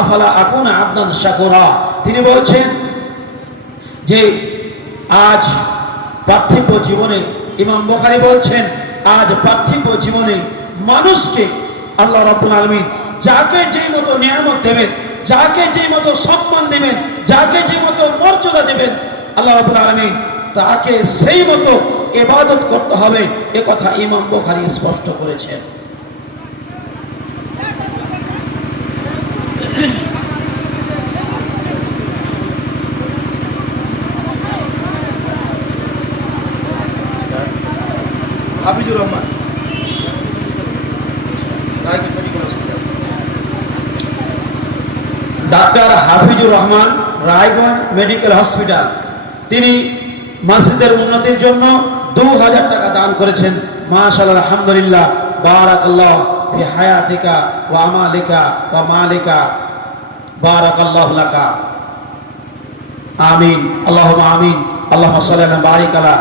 আফালা আকুনা আবদান শাকুরা। তিনি বলছেন যে আজ পার্থিব জীবনে, ইমাম বুখারী বলছেন আজ পার্থিব জীবনে মানুষকে আল্লাহ রাব্বুল আলামিন যাকে যেই মতো নিয়ামত দেবেন, যাকে যেই মতো সম্মান দেবেন, যাকে যেই মতো মর্যাদা দেবেন, আল্লাহ রাব্বুল আলামিন তাকে সেই মতো ইবাদত করতে হবে, এ কথা ইমাম বুখারী স্পষ্ট করেছেন। Hafizur Rahman, doctor Hafizur Rahman, Raiganj medical hospital, তিনি মসজিদের উন্নতির জন্য 2000 টাকা দান করেছেন। মাশাআল্লাহ, আলহামদুলিল্লাহ, বারাকাল্লাহ ফি হায়াতিকা ওয়া আমালিকা ওয়া মালিকা, বারাকাল্লাহু লাকা, আমিন, আল্লাহুম্মা আমিন, আল্লাহুম্মা সাল্লি আলা বারিক আলা।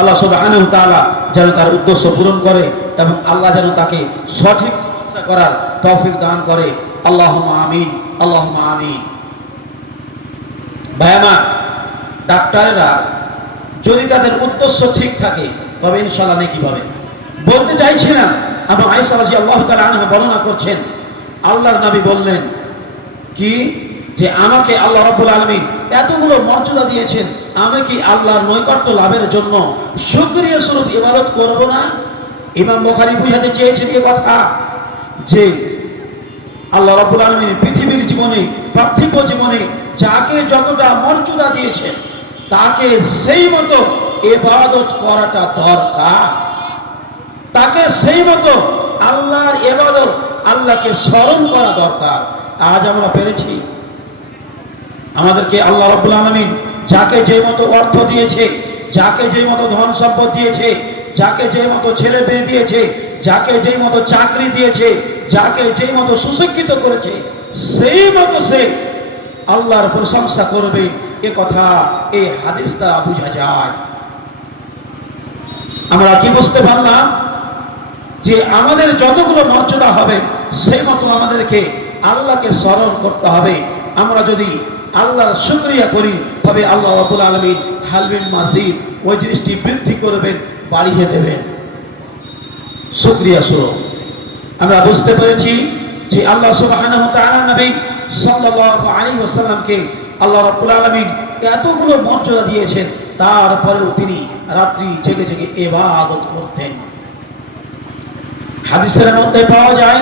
আল্লাহ সুবহানাহু ওয়া তাআলা যেন তার উদ্দেশ্য পূরণ করে এবং আল্লাহ যেন তাকে সঠিক চিকিৎসা করার তৌফিক দান করে। আল্লাহুম্মা আমিন, আল্লাহুম্মা আমিন। ভাইয়া, ডাক্তাররা যদি তাদের উদ্দেশ্য ঠিক থাকে তবে ইনশাআল্লাহ নেকি পাবে। বলতে চাইছি না, আবু আয়েশা রাদিয়াল্লাহু তাআলা আনহা বর্ণনা করছেন আল্লাহর নবী বললেন কি যে আমাকে আল্লাহ রাব্বুল আলামিন এতগুলো মর্যাদা দিয়েছেন, আমি কি আল্লাহর নৈকট্য লাভের জন্য শুকরিয়া স্বরূপ ইবাদত করব না? ইমাম বুখারী বুঝাতে চেয়েছেন এই কথা যে আল্লাহ রাব্বুল আলামিন পৃথিবীর জীবনে, পার্থিব জীবনে যাকে যতটা মর্যাদা দিয়েছেন তাকে সেই মতো ইবাদত করাটা দরকার, তাকে সেই মতো আল্লাহর ইবাদত, আল্লাহকে স্মরণ করা দরকার। আজ আমরা পেরেছি? আমাদেরকে আল্লাহ রাব্বুল আলামিন যাকে যে মতো অর্থ দিয়েছে, যাকে যে মতো ধন সম্পদ দিয়েছে, যাকে যে মতো ছেলে মেয়ে দিয়েছে, যাকে যে মতো চাকরি দিয়েছে, যাকে যে মতো সুশিক্ষিত করেছে, সেই মতো সে আল্লাহর প্রশংসা করবে, এ কথা এই হাদিস দ্বারা বোঝা যায়। আমরা কি বুঝতে পারলাম? যে আমাদের যতগুলো মর্যাদা হবে সেই মতো আমাদেরকে আল্লাহকে স্মরণ করতে হবে। আমরা যদি আল্লাহর শুকরিয়া করি তবে আল্লাহ রাব্বুল আলামিন হালবিন মাসিদ ওই জিনিসটি বৃদ্ধি করবেন, বাড়িয়ে দেবেন। শুকরিয়া স্বরূপ আমরা বুঝতে পেরেছি যে আল্লাহ সুবহানাহু ওয়া তাআলা নবী সাল্লাল্লাহু আলাইহি ওয়াসাল্লামকে আল্লাহ রাব্বুল আলামিন এতগুলো মর্যাদা দিয়েছেন, তারপরেও তিনি রাত্রি জেগে জেগে ইবাদত করতেন। হাদিসের মধ্যে পাওয়া যায়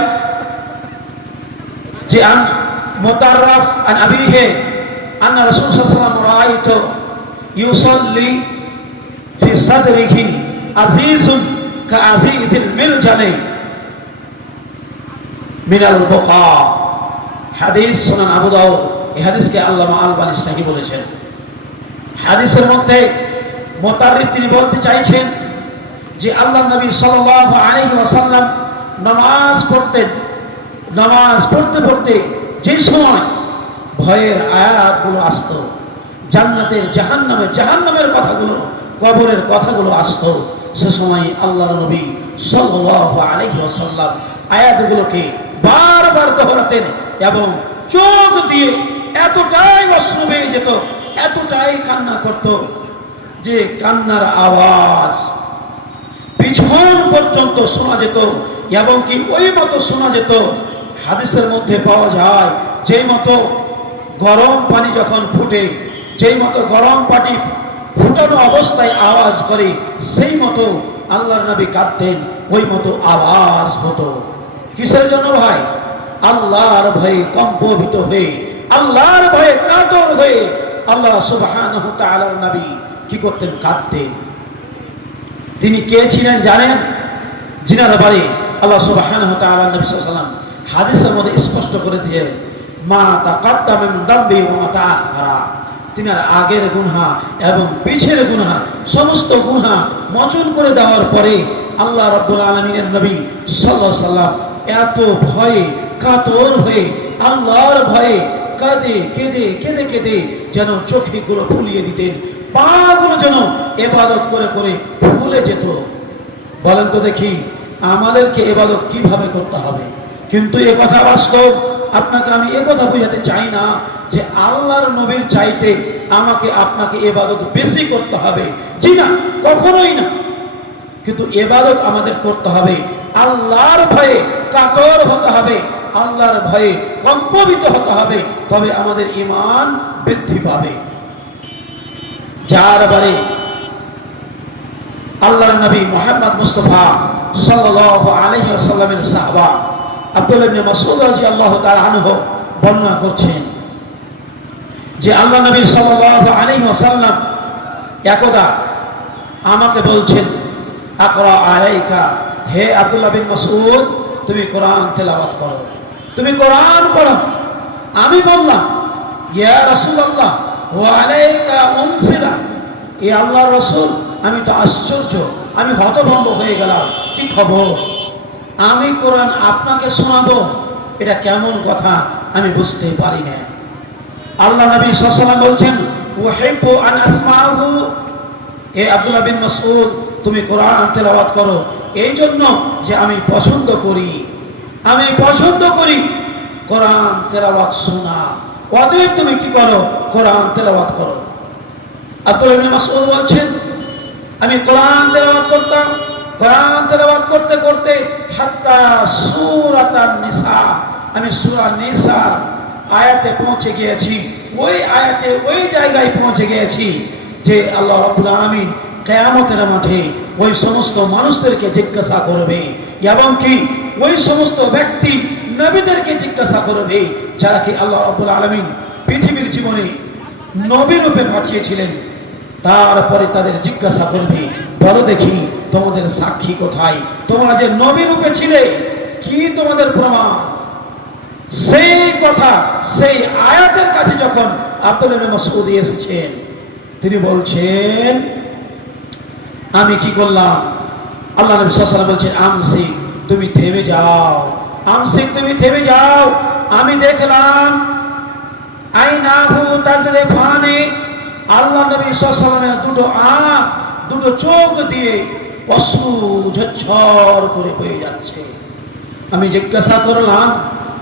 যে আন মুতাররাফ আন আবিহি আন্না রাসূল সাল্লাল্লাহু আলাইহি ওয়াসাল্লাম রাআইতু ইউসাল্লি ফি সাদরিহি আজিজুন কা আজিজিল মিলজালি মিনাল বুকা। হাদিস সুনান আবু দাউদ। এই হাদিসকে আল্লামা আলবানী সহিহ বলেছেন। হাদিসের মধ্যে মুতাররিফ তিনি বলতে চাইছেন যে আল্লাহর নবী সাল্লাল্লাহু আলাইহি ওয়াসাল্লাম নামাজ পড়তেন, নামাজ পড়তে পড়তে যে সময় ভয়ের আয়াতগুলো আসতো, জান্নাতের জাহান্নামের কথাগুলো, কবরের কথাগুলো আসতো, সে সময় আল্লাহর নবী সাল্লাল্লাহু আলাইহি ওয়াসাল্লাম আয়াতগুলোকে বারবার দোহরাতেন এবং চোখ দিয়ে এতটাই অশ্রু বেয়ে যেত, এতটাই কান্না করত যে কান্নার আওয়াজ পিছন পর্যন্ত শোনা যেত এবং কি ওই মতো শোনা যেত। হাদিসের মধ্যে পাওয়া যায় যেই মতো গরম পানি যখন ফুটে, যেই মতো গরম পানি ফুটানো অবস্থায় আওয়াজ করে, সেই মতো আল্লাহর নবী কাঁদতেন, ওই মতো আওয়াজ হতো। কিসের জন্য ভাই? আল্লাহর ভয়ে কম্পিত হয়ে, আল্লাহর ভয়ে কাতর হয়ে আল্লাহ সুবহানাহু ওয়া তাআলার নবী কি করতেন? কাঁদতেন। তিনি কে ছিলেন জানেন? যিনার ব্যাপারে আল্লাহ সুবহানাহু ওয়া তাআলা নবী সাল্লাল্লাহু আলাইহি ওয়াসাল্লাম হাদিসের মধ্যে স্পষ্ট করে দিয়েছেন, মা তাকাদ্দামা মিন দামবি ওয়া মা তাআখারা। তিনার আগের গুনাহ এবং পিছের গুনাহ, সমস্ত গুনাহ মোচন করে দেওয়ার পরে আল্লাহ রাব্বুল আলামিনের নবী সাল্লাল্লাহু আলাইহি ওয়াসাল্লাম এত ভয়ে কাতর হয়ে আল্লাহর ভয়ে কাঁদে কেঁদে কেঁদে কেঁদে যেন চোখগুলো ফুলিয়ে দিতেন, পাগুলো যেন ইবাদত করে করে ফুলে যেত। বলেন তো দেখি আমাদেরকে ইবাদত কিভাবে করতে হবে? কিন্তু এ কথা বাস্তব। আপনাকে আমি এ কথা বোঝাতে চাই না যে আল্লাহর নবীর চাইতে আমাকে আপনাকে ইবাদত বেশি করতে হবে, জি না, কখনোই না। কিন্তু ইবাদত আমাদের করতে হবে আল্লাহর ভয়ে কাতর হতে হবে, আল্লাহর ভয়ে কম্পিত হতে হবে, তবে আমাদের ঈমান বৃদ্ধি পাবে। যার বারে আল্লাহর নবী মুহাম্মদ মুস্তাফা সাল্লাল্লাহু আলাইহি ওয়াসাল্লামের সাহাবা আব্দুল্লাহ ইবনে মাসউদ রাদিয়াল্লাহু তাআলা আনহু বর্ণনা করছেন যে আল্লাহ নবী সাল্লাল্লাহু আলাইহি ওয়াসাল্লাম একদা আমাকে বলছেন, আকরা আলাইকা, হে আব্দুল্লাহ বিন মাসউদ, তুমি কোরআন তেলাওয়াত করো, তুমি কোরআন পড়ো। আমি বললাম, ইয়া রাসূলুল্লাহ ওয়া আলাইকা উনসিলা, এ আল্লাহর রাসূল, আমি তো আশ্চর্য, আমি হতভম্ব হয়ে গেলাম, কি খবর? আমি কোরআন আপনাকে শোনাবো, এটা কেমন কথা? আমি বুঝতে পারি না। আল্লাহ নবী সাল্লাল্লাহু আলাইহি ওয়াসাল্লাম বলছেন, উহিব্বু আন আসমাহু, হে আব্দুল্লাহ বিন মাসউদ, তুমি কোরআন তেলাওয়াত করো, এই জন্য যে আমি পছন্দ করি, আমি পছন্দ করি কোরআন তেলাওয়াত শোনা। অতএব তুমি কি করো? কোরআন তেলাওয়াত করো। আব্দুল্লাহ বিন মাসউদ বলছেন, আমি কোরআন তেলাওয়াত করতাম, কোরআন তেলাওয়াত করতে করতে হাত্তা সূরাতান নিসা, আমি সূরা নিসা আয়াতে পৌঁছে গিয়েছি। ওই আয়াতে ওই জায়গায় পৌঁছে গিয়েছি যে আল্লাহ রাব্বুল আলামিন কিয়ামতের মাঠে ওই সমস্ত মানুষদেরকে জিজ্ঞাসা করবে এবং কি ওই সমস্ত ব্যক্তি নবীদেরকে জিজ্ঞাসা করবে যারা কি আল্লাহ রাব্বুল আলামিন পৃথিবীর জীবনে নবী রূপে পাঠিয়েছিলেন। তারপরে তাদের জিজ্ঞাসা করবে, বলো দেখি তোমাদের সাক্ষী কোথায়? তোমরা যে নবী রূপে ছিলে, কি তোমাদের প্রমাণ? সেই কথা সেই আয়াতের কাছে যখন আব্দুল্লাহ ইবনে মাসউদ এসেছেন, তিনি বলছেন, আমি কি করলাম? আল্লাহ নবী সাল্লাল্লাহু আলাইহি ওয়াসাল্লাম বলছেন, আমসি, তুমি থেমে যাও, আমসি, তুমি থেমে যাও। আমি দেখলাম আইনাহু তাজরিফানি, আল্লাহ নবী সাল্লাল্লাহু আলাইহি ওয়াসাল্লামের দুটো চোখ দিয়ে অশ্রু ঝরঝর করে বয়ে যাচ্ছে। আমি জিজ্ঞাসা করলাম,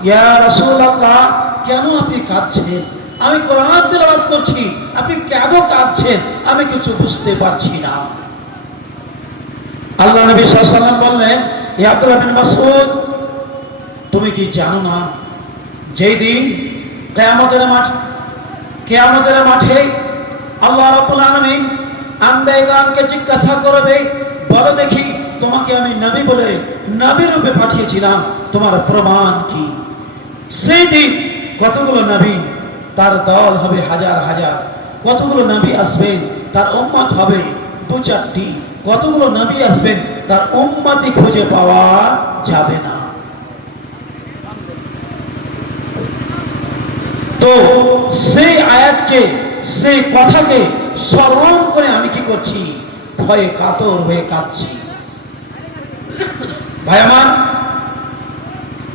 ইয়া রাসূলুল্লাহ, কেন আপনি কাঁদছেন? আমি কোরআন তেলাওয়াত করছি, আপনি কেন কাঁদছেন? আমি কিছু বুঝতে পারছি না। আল্লাহ নবী সাল্লাল্লাহু আলাইহি ওয়াসাল্লাম বললেন, ইয়া আব্দুল্লাহ বিন মাসউদ, তুমি কি জানো না যেই দিন কিয়ামতের মাঠে আল্লাহ রাব্বুল আলামিন আম্বিয়াগণকে জিজ্ঞাসা করবে, বলো দেখি তোমাকে আমি নবী বলে নবী রূপে পাঠিয়েছিলাম, তোমার প্রমাণ কি? সেই দিন কতগুলো নবী, তার দল হবে হাজার হাজার। কতগুলো নবী আসবেন, তার উম্মত হবে দু চারটি। কতগুলো নবী আসবেন, তার উম্মতই খুঁজে পাওয়া যাবে না। তো সেই আয়াতকে, সেই কথাকে স্মরণ করে আমি কি করছি? ভয়ে কাতর হয়ে কাঁদছি। ভাই আমার,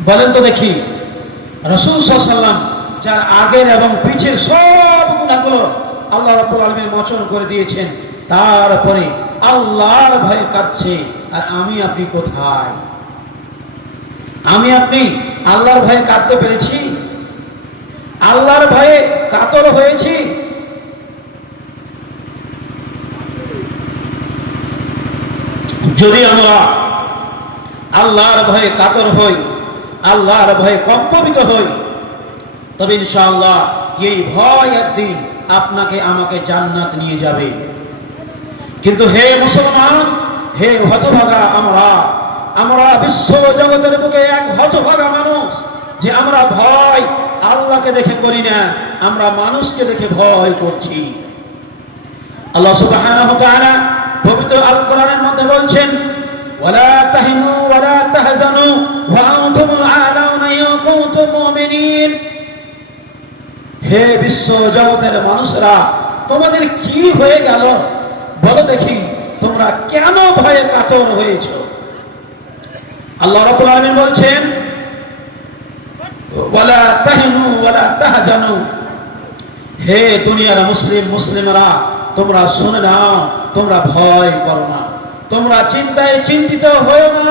বলেন তো দেখি, রাসূল সাল্লাল্লাহু আলাইহি ওয়াসাল্লাম যার আগের এবং পিছের সব গুনাহগুলো আল্লাহ রাব্বুল আলামিন মোচন করে দিয়েছেন, তারপরে আল্লাহর ভয়ে কাঁদছে। আর আমি আপনি কোথায়? আমি আপনি আল্লাহর ভয়ে কাঁদতে পেরেছি? আল্লাহর ভয়ে কাতর হয়েছি? যদি আমরা আল্লাহর ভয়ে কাতর হই, আল্লাহর ভয়ে কম্পিত হই, তবে ইনশাআল্লাহ এই ভয় একদিন আপনাকে আমাকে জান্নাত নিয়ে যাবে। কিন্তু হে মুসলমান, হে হতভাগা আমরা বিশ্ব জগতের বুকে এক হতভাগা মানুষ, যে আমরা ভয় আল্লাহকে দেখে করি না, আমরা মানুষকে দেখে ভয় করছি। আল্লাহ সুবহানাহু ওয়া তাআলা পবিত্র আল কোরআনের মধ্যে বলছেন, ওয়ালা তাহিনু ওয়ালা তাহজানু ওয়া আনতুমুল আ'লাউনা ইন কুনতুম মুমিনিন। হে বিশ্ব জগতের মানুষরা, তোমাদের কি হয়ে গেল? বলো দেখি, তোমরা কেন ভয়ে কাতর হয়েছো? আল্লাহ রাব্বুল আলামিন বলছেন, ওয়ালা তাহিনু ওয়ালা তাহজানু। হে দুনিয়ার মুসলিমরা, তোমরা শুনে নাও, তোমরা ভয় করো না, তোমরা চিন্তায় চিন্তিত হও না।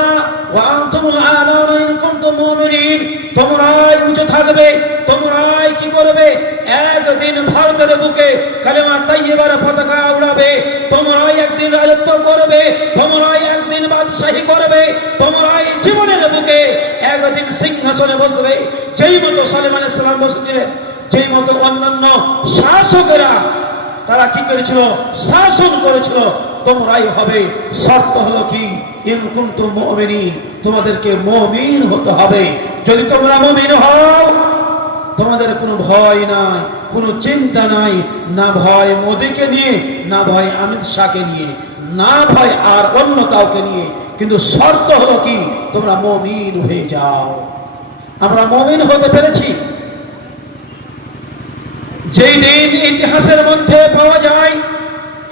ওয়া আনতুমুল আ'লাউনা ইন কুনতুম মুমিনিন। তোমরাই উঁচু থাকবে, তোমরাই কি করবে? একদিন ভারতের বুকে কালেমা তাইয়্যিবার পতাকা উড়াবে, তোমরাই একদিন রাজত্ব করবে, তোমরাই একদিন বাদশাহী করবে, তোমরাই জীবনের বুকে একদিন সিংহাসনে বসবে। যেই মতো সুলাইমান আলাইহিস সালাম বসেছিলেন, যেই মতো অন্যান্য শাসকেরা তারা কি করেছিল? শাসন করেছিল, তোমরাই হবে। শর্ত হলো কি? ইন কুনতুম মুমিনিন, তোমাদেরকে মুমিন হতে হবে। যদি তোমরা মুমিন হও, তোমাদের কোনো ভয় নাই, কোনো চিন্তা নাই, না ভয় মোদিকে নিয়ে, না ভয় অমিত শাহকে নিয়ে, না ভয় আর অন্য কাউকে নিয়ে। কিন্তু শর্ত হলো কি? তোমরা মুমিন হয়ে যাও। আমরা মুমিন হতে পেরেছি। যেই দিন ইতিহাসের মধ্যে পাওয়া যায়,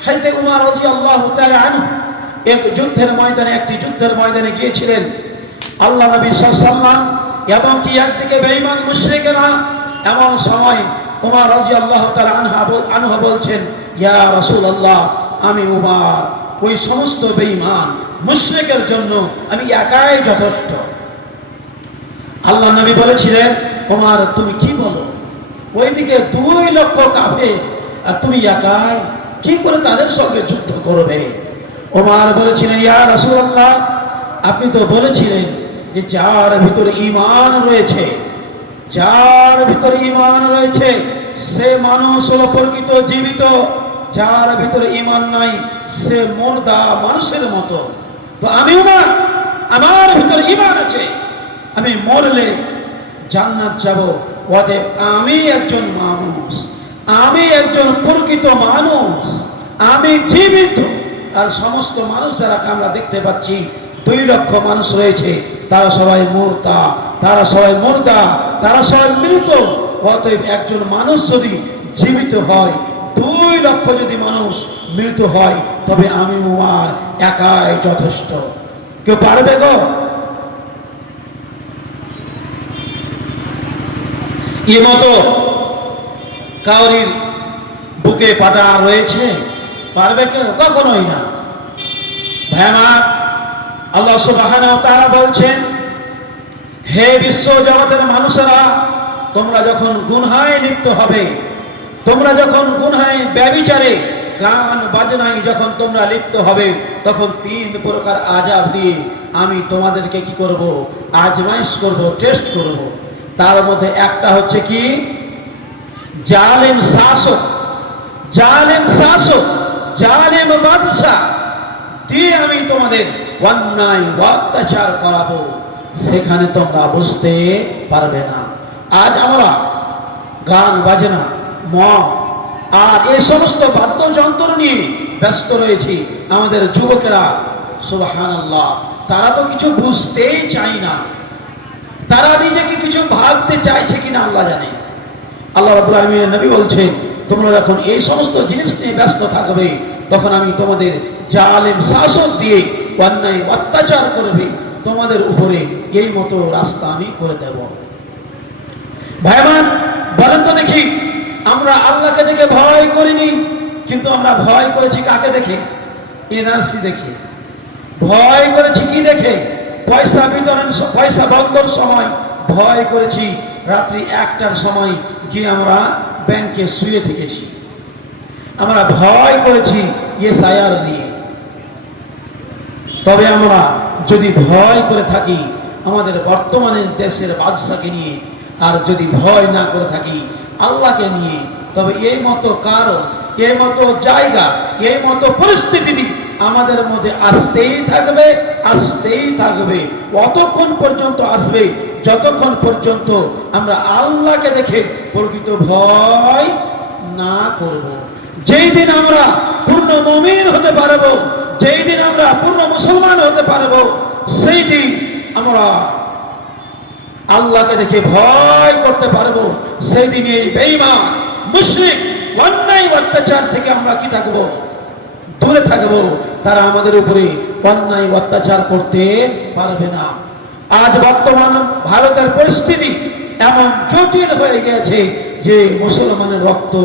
হযরত উমর রাদিয়াল্লাহু তাআলা আনহু একটি যুদ্ধের ময়দানে গিয়েছিলেন। আল্লাহ নবী সাল্লাল্লাহু আলাইহি ওয়াসাল্লাম এবং কি একদিকে বেঈমান মুশরিকরা। এমন সময় উমর রাদিয়াল্লাহু তাআলা আনহু বলছেন, ইয়া রাসূলুল্লাহ, আমি উমর ওই সমস্ত বেঈমান মুশরিকের জন্য আমি একাই যথেষ্ট। আল্লাহ নবী বলেছিলেন, উমর তুমি কি বলো? ওইদিকে 2 লক্ষ কাফের, আর তুমি একাই কি করে তাদের সঙ্গে যুদ্ধ করবে? ওমর বলেছিলেন, ইয়া রাসূলুল্লাহ, আপনি তো বলেছিলেন যে যার ভিতরে ঈমান রয়েছে, যার ভিতরে ঈমান রয়েছে সে মানুষ হলো প্রকৃত জীবিত, যার ভিতরে ঈমান নাই সে মুর্দা মানুষের মতো। তো আমি উমর, আমার ভিতরে ঈমান আছে, আমি মরলে জান্নাত যাব। অতএব আমি একজন মানুষ, আমি একজন প্রকৃত মানুষ, আমি জীবিত। আর সমস্ত মানুষ যারা আমরা দেখতে পাচ্ছি 2 লক্ষ মানুষ রয়েছে, তারা সবাই মুর্দা, তারা সবাই মুর্দা, তারা সবাই মৃত। অতএব একজন মানুষ যদি জীবিত হয়, 2 লক্ষ যদি মানুষ মৃত হয়, তবে আমি উমর একাই যথেষ্ট। কেউ পারবে গো? এই মতো কাউরির বুকে পাটা রয়েছে? পারবে কেউ? কখনোই না। ভাই আমার, আল্লাহ সুবহানাহু ওয়া তাআলা বলছেন, হে বিশ্ব জগতের মানুষেরা, তোমরা যখন গুনাহে লিপ্ত হবে, তোমরা যখন গুনাহে ব্যভিচারে গান বাজনায় যখন তোমরা লিপ্ত হবে, তখন 3 প্রকার আযাব দিয়ে আমি তোমাদেরকে কি করব? আজমাইশ করব, টেস্ট করব। তার মধ্যে একটা হচ্ছে কি? জালেম শাসক। জালেম শাসক জালেম বাদশা দিয়ে আমি তোমাদের অন্যায় অত্যাচার করাবো, সেখানে তোমরা বুঝতে পারবে না। আজ আমরা গান বাজনা, মদ আর এই সমস্ত বাদ্যযন্ত্র নিয়ে ব্যস্ত রয়েছি। আমাদের যুবকেরা সুবহানাল্লাহ, তারা তো কিছু বুঝতেই চায় না, তারা নিজেকে কিছু ভাবতে চাইছে কিনা আল্লাহ জানে। আল্লাহ রাব্বুল আলামিনের নবী বলছেন, তোমরা যখন এই সমস্ত জিনিস নিয়ে ব্যস্ত থাকবে, তখন আমি তোমাদের জালেম শাসক দিয়ে অন্যায় অত্যাচার করবে, তোমাদের উপরে এই মতো রাস্তা আমি করে দেব। ভাইমান, বলেন তো দেখি, আমরা আল্লাহকে দেখে ভয় করিনি, কিন্তু আমরা ভয় করেছি কাকে দেখে? এনআরসি দেখে। ভয় করেছি কি দেখে? পয়সা বিতরণ, পয়সা বন্ধর সময় ভয় করেছি। রাত্রি 1টার সময় গিয়ে আমরা ব্যাংকে শুয়ে থেকেছি। আমরা ভয় করেছি এসআইআর নিয়ে। তবে আমরা যদি ভয় করে থাকি আমাদের বর্তমানে দেশের বাদশাকে নিয়ে, আর যদি ভয় না করে থাকি আল্লাহকে নিয়ে, তবে এই মতো কারণ, এই মতো জায়গা, এই মতো পরিস্থিতি আমাদের মধ্যে আসতেই থাকবে, আসতেই থাকবে। অতক্ষণ পর্যন্ত আসবে যতক্ষণ পর্যন্ত আমরা আল্লাহকে দেখে প্রকৃত ভয় না করব। যেই দিন আমরা পূর্ণ মুমিন হতে পারবো, যেই দিন আমরা পূর্ণ মুসলমান হতে পারবো, সেই দিন আমরা আল্লাহকে দেখে ভয় করতে পারবো। সেই দিন এই বেঈমান মুশরিক অন্যায় অত্যাচার থেকে আমরা কি থাকবো? দূরে থাকবো। তারা আমাদের উপরে অন্যায় অত্যাচার করতে পারবে না। আজ বর্তমান ভারতের পরিস্থিতি এমন জটিল হয়ে গেছে যে মুসলমানের রক্ত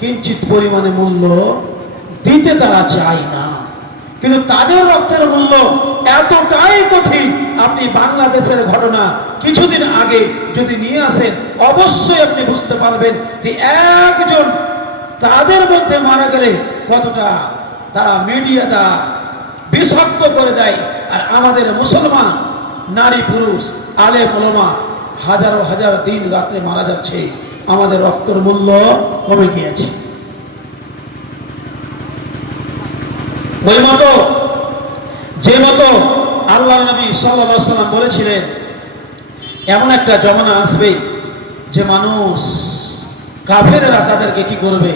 কিঞ্চিত পরিমাণে মূল্য দিতে তারা চায় না, কিন্তু তাদের রক্তের মূল্য এতটাই কঠিন। আপনি বাংলাদেশের ঘটনা কিছুদিন আগে যদি নিয়ে আসেন, অবশ্যই আপনি বুঝতে পারবেন যে একজন তাদের মধ্যে মারা গেলে কতটা তারা মিডিয়া দ্বারা বিষাক্ত করে দেয়। আর আমাদের মুসলমান নারী পুরুষ আলেম ওলামা হাজার হাজার দিন রাত্রে মারা যাচ্ছে, আমাদের রক্তের মূল্য কমে গিয়েছে। ওই মতো যে মতো আল্লাহ নবী সাল্লাল্লাহু আলাইহি সাল্লাম বলেছিলেন, এমন একটা জমানা আসবে যে মানুষ কাফেররা তাদেরকে কি করবে?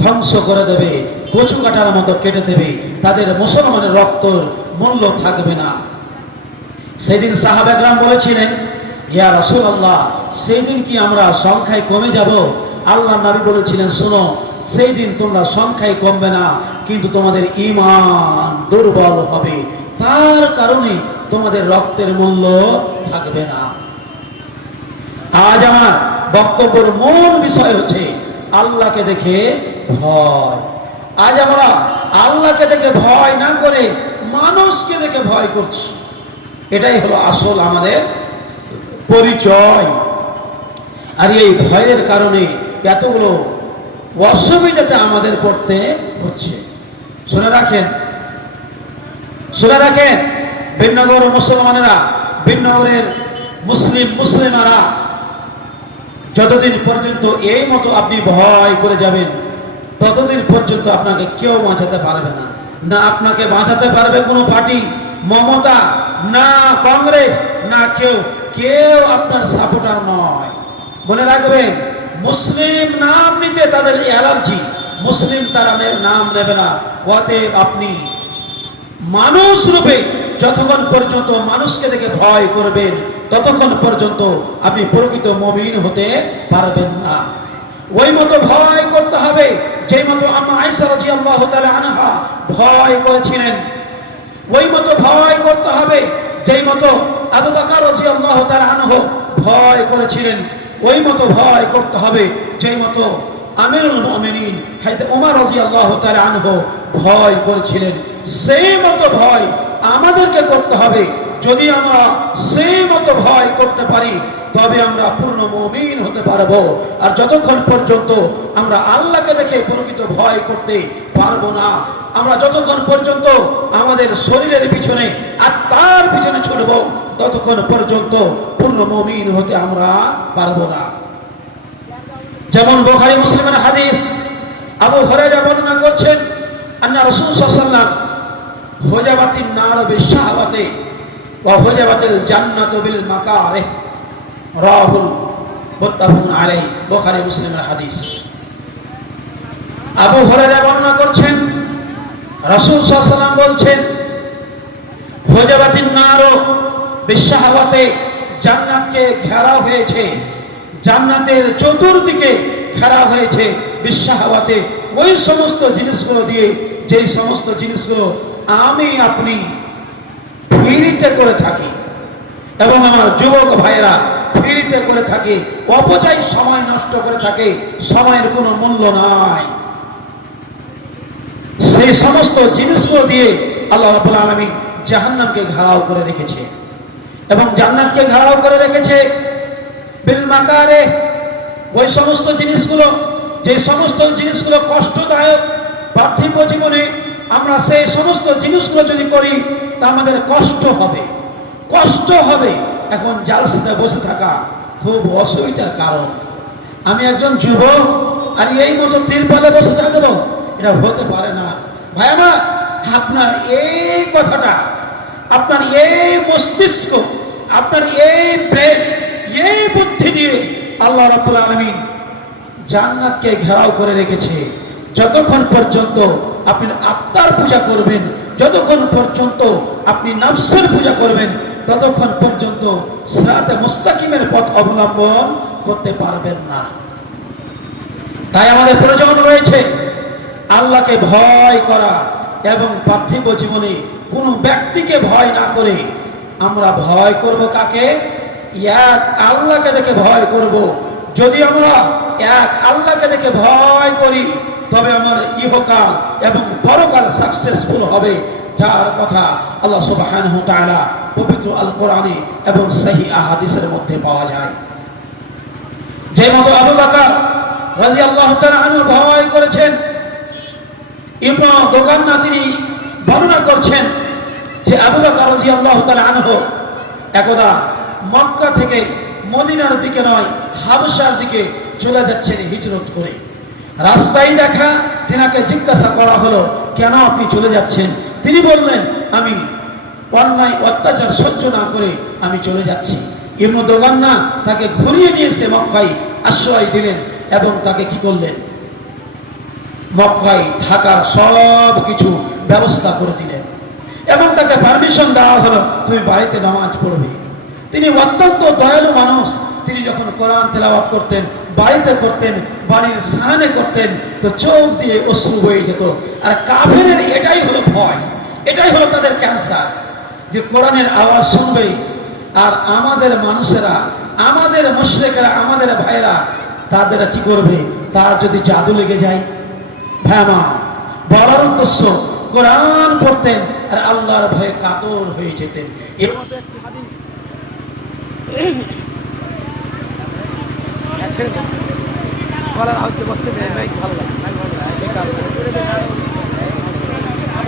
ধ্বংস করে দেবে, কচু কাটার মতো কেটে দেবে। তাদের মুসলমানের রক্তের মূল্য থাকবে না। সেদিন সাহাবা কেরাম বলেছিলেন, ইয়া রাসূলুল্লাহ, সেই দিন কি আমরা সংখ্যায় কমে যাব? আল্লাহ নবী বলেছিলেন, শোনো, সেই দিন তোমরা সংখ্যায় কমবে না, কিন্তু তোমাদের ঈমান দুর্বল হবে, তার কারণে তোমাদের রক্তের মূল্য থাকবে না। আজ আমার বক্তব্যের মূল বিষয় হচ্ছে আল্লাহকে দেখে ভয়। আজ আমরা আল্লাহকে দেখে ভয় না করে মানুষকে দেখে ভয় করছি। এটাই হলো আসল আমাদের পরিচয়। আর এই ভয়ের কারণে এতগুলো অসুবিধাতে আমাদের পড়তে হচ্ছে। শুনে রাখেন, শুনে রাখেন, বিনগর মুসলমানেরা, বিনগরের মুসলিমারা যতদিন পর্যন্ত এই মতো আপনি ভয় করে যাবেন, ততদিন পর্যন্ত আপনাকে কেউ বাঁচাতে পারবে না। না আপনাকে বাঁচাতে পারবে কোনো পার্টি, মমতা, না কংগ্রেস, না কেউ আপনার সাপোর্টার নয়। মনে রাখবেন, মুসলিম নাম নিতে তাদের অ্যালার্জি, মুসলিম তারা নাম নেবে না। অতএব আপনি মানুষ রূপে যতক্ষণ পর্যন্ত মানুষকে দেখে ভয় করবেন, ততক্ষণ পর্যন্ত আপনি প্রকৃত মুমিন হতে পারবেন না। ওই মতো ভয় করতে হবে যেই মতো আম্মা আয়েশা রাদিয়াল্লাহু তাআলা আনহা ভয় করেছিলেন। ওই মতো ভয় করতে হবে যেই মতো আবু বকর রাদিয়াল্লাহু তাআলা আনহু ভয় করেছিলেন। ওই মতো ভয় করতে হবে যেই মতো আমিরুল মুমিনিন হযরত ওমর রাদিয়াল্লাহু তাআলা আনহু ভয় করেছিলেন। সেই মতো ভয় আমাদেরকে করতে হবে। যদি আমরা সেই মতো ভয় করতে পারি, তবে আমরা পূর্ণ মুমিন হতে পারবো। আর যতক্ষণ পর্যন্ত আমরা আল্লাহকে দেখে প্রকৃত ভয় করতে পারবো না, আমরা যতক্ষণ পর্যন্ত আমাদের শরীরের পিছনে আত্মার পিছনে ছুটবো, ততক্ষণ পর্যন্ত পূর্ণ মুমিন হতে আমরা পারবো না। যেমন বুখারী মুসলিমের হাদিস, আবু হুরায়রা বর্ণনা করছেন আন্না রাসূল সাল্লাল্লাহু আলাইহি ওয়াসাল্লাম হুজাবাতিন নার বিশাহাওয়াতি ওয়া হুজাবাতিল জান্নাতু বিল মাকারিহ রাহুল মুত্তাফাকুন আলাইহি বুখারী মুসলিমের হাদিস। আবু হুরায়রা বর্ণনা করছেন রাসূল সাল্লাল্লাহু আলাইহি ওয়াসাল্লাম বলছেন হুজাবাতিন নার বিশাহাওয়াতি জান্নাতকে ঘেরাও হয়েছে, জান্নাতের চতুর্দিকে ঘেরাও হয়েছে বিশাহাওয়াতে ওই সমস্ত জিনিসগুলো দিয়ে যেই সমস্ত জিনিসগুলো আমি আপনি ফিরিতে করে থাকি এবং আমার যুবক ভাইরা ফিরিতে করে থাকে, অপচয় সময় নষ্ট করে থাকে, সময়ের কোনো মূল্য নাই। সেই সমস্ত জিনিসগুলো দিয়ে আল্লাহ রাব্বুল আলামিন জাহান্নামকে ঘেরাও করে রেখেছে এবং জান্নাতকে ঘেরাও করে রেখেছে বিল মাকারে। ওই সমস্ত জিনিসগুলো, যে সমস্ত জিনিসগুলো কষ্টদায়ক পার্থিব জীবনে, আমরা সেই সমস্ত জিনিসগুলো যদি করি তা আমাদের কষ্ট হবে, কষ্ট হবে। এখন জালসাতে বসে থাকা খুব অসুবিধার কারণ। আমি একজন যুবক আর এই মতো তিরপালে বসে থাকবো, এটা হতে পারে না। ভাই আমার, আপনার এই কথাটা, আপনার এই মস্তিষ্ক, আপনার এই ব্রেন, এই বুদ্ধি দিয়ে আল্লাহ রাব্বুল আলামিন জান্নাতকে ঘেরাও করে রেখেছে। যতক্ষণ পর্যন্ত আপনি আত্মার পূজা করবেন, যতক্ষণ পর্যন্ত আপনি নফসের পূজা করবেন, ততক্ষণ পর্যন্ত সিরাতে মুস্তাকিমের পথ অবলম্বন করতে পারবেন না। তাই আমাদের প্রয়োজন রয়েছে আল্লাহকে ভয় করা এবং পার্থিব জীবনে কোনো ব্যক্তিকে ভয় না করে আমরা ভয় করব কাকে? এক আল্লাহকে দেখে ভয় করব। যদি আমরা এক আল্লাহকে দেখে ভয় করি তবে আমার ইহকাল এবং পরকাল সাকসেসফুল হবে, যার কথা আল্লাহ সুবহানাহু ওয়া তাআলা পবিত্র আল কোরআনে এবং সহিহ আহাদিসের মধ্যে পাওয়া যায়। যে মতো আবু বকর রাদিয়াল্লাহু তাআলা আনহু ভয় করেছেন, ইবনে দোকান্না তিনি বর্ণনা করছেন যে আবু বকর রাদিয়াল্লাহু তাআলা আনহু একদা মক্কা থেকে মদিনার দিকে নয়, হাবশার দিকে চলে যাচ্ছেন হিজরত করে। রাস্তায় দেখা তিনাকে জিজ্ঞাসা করা হলো, কেন আপনি চলে যাচ্ছেন? তিনি বললেন, আমি অন্যায় অত্যাচার সহ্য না করে আমি চলে যাচ্ছি। ইবনে দোকান্না তাকে ঘুরিয়ে নিয়ে এসে মক্কায় আশ্রয় দিলেন এবং তাকে কি করলেন? মক্কায় থাকার সব কিছু ব্যবস্থা করে দিলেন এবং তাকে পারমিশন দেওয়া হলো, তুমি বাড়িতে নামাজ পড়বে। তিনি অত্যন্ত দয়ালু মানুষ। তিনি যখন কোরআন তেলাওয়াত করতেন, বাড়িতে করতেন, বাড়ির সামনে করতেন, তো চোখ দিয়ে অশ্রু বয়ে যেত। আর কাফেরের এটাই হলো ভয়, এটাই হলো তাদের ক্যান্সার, যে কোরআনের আওয়াজ শুনবে আর আমাদের মানুষেরা, আমাদের মুশরিকরা, আমাদের ভাইরা, তাদের কি করবে? তার যদি জাদু লেগে যায়। ভাইমা, বলার উদ্দেশ্য কোরআন পড়তেন আর আল্লাহর ভয়ে কাতর হয়ে যেতেন। গলার আওয়াজে বসতে ভাই ভালো লাগে,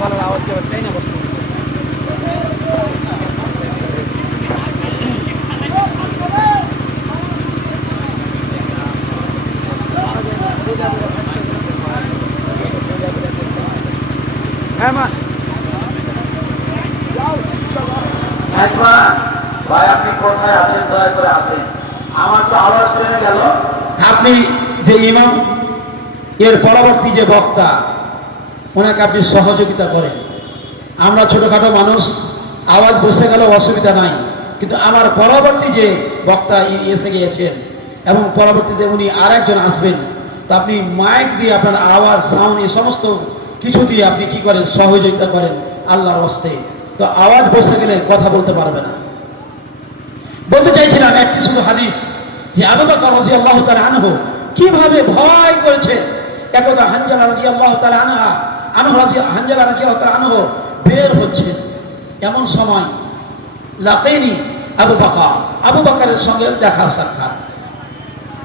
গলার আওয়াজে তাই না বসতে। হ্যাঁ মা, ভাই আপনি কোথায় আছেন? দয়া করে আসেন, আমার তো আওয়াজ ট্রেনে গেল। আপনি যে ইমাম, এর পরবর্তী যে বক্তা, ওনাকে আপনি সহযোগিতা করেন। আমরা ছোটখাটো মানুষ, আওয়াজ বসে গেল অসুবিধা নাই, কিন্তু আমার পরবর্তী যে বক্তা এসে গিয়েছেন এবং পরবর্তীতে উনি আর একজন আসবেন, তো আপনি মাইক দিয়ে আপনার আওয়াজ, সাউন্ড, এই সমস্ত কিছু দিয়ে আপনি কি করেন? সহযোগিতা করেন আল্লাহর হস্তে। তো আওয়াজ বসে গেলে কথা বলতে পারবে না। বলতে চাইছিলাম একটি শুধু হাদিস, যে আবু বকর রাদিয়াল্লাহু তাআলা আনহু কিভাবে ভয় করেছেন। একদা হানজালা রাদিয়াল্লাহু তাআলা হানজালা রাদিয়াল্লাহু তাআলা আনহু বের হচ্ছেন, এমন সময় লাকিনি আবু বকর, আবু বকরের সঙ্গে দেখা সাক্ষাৎ।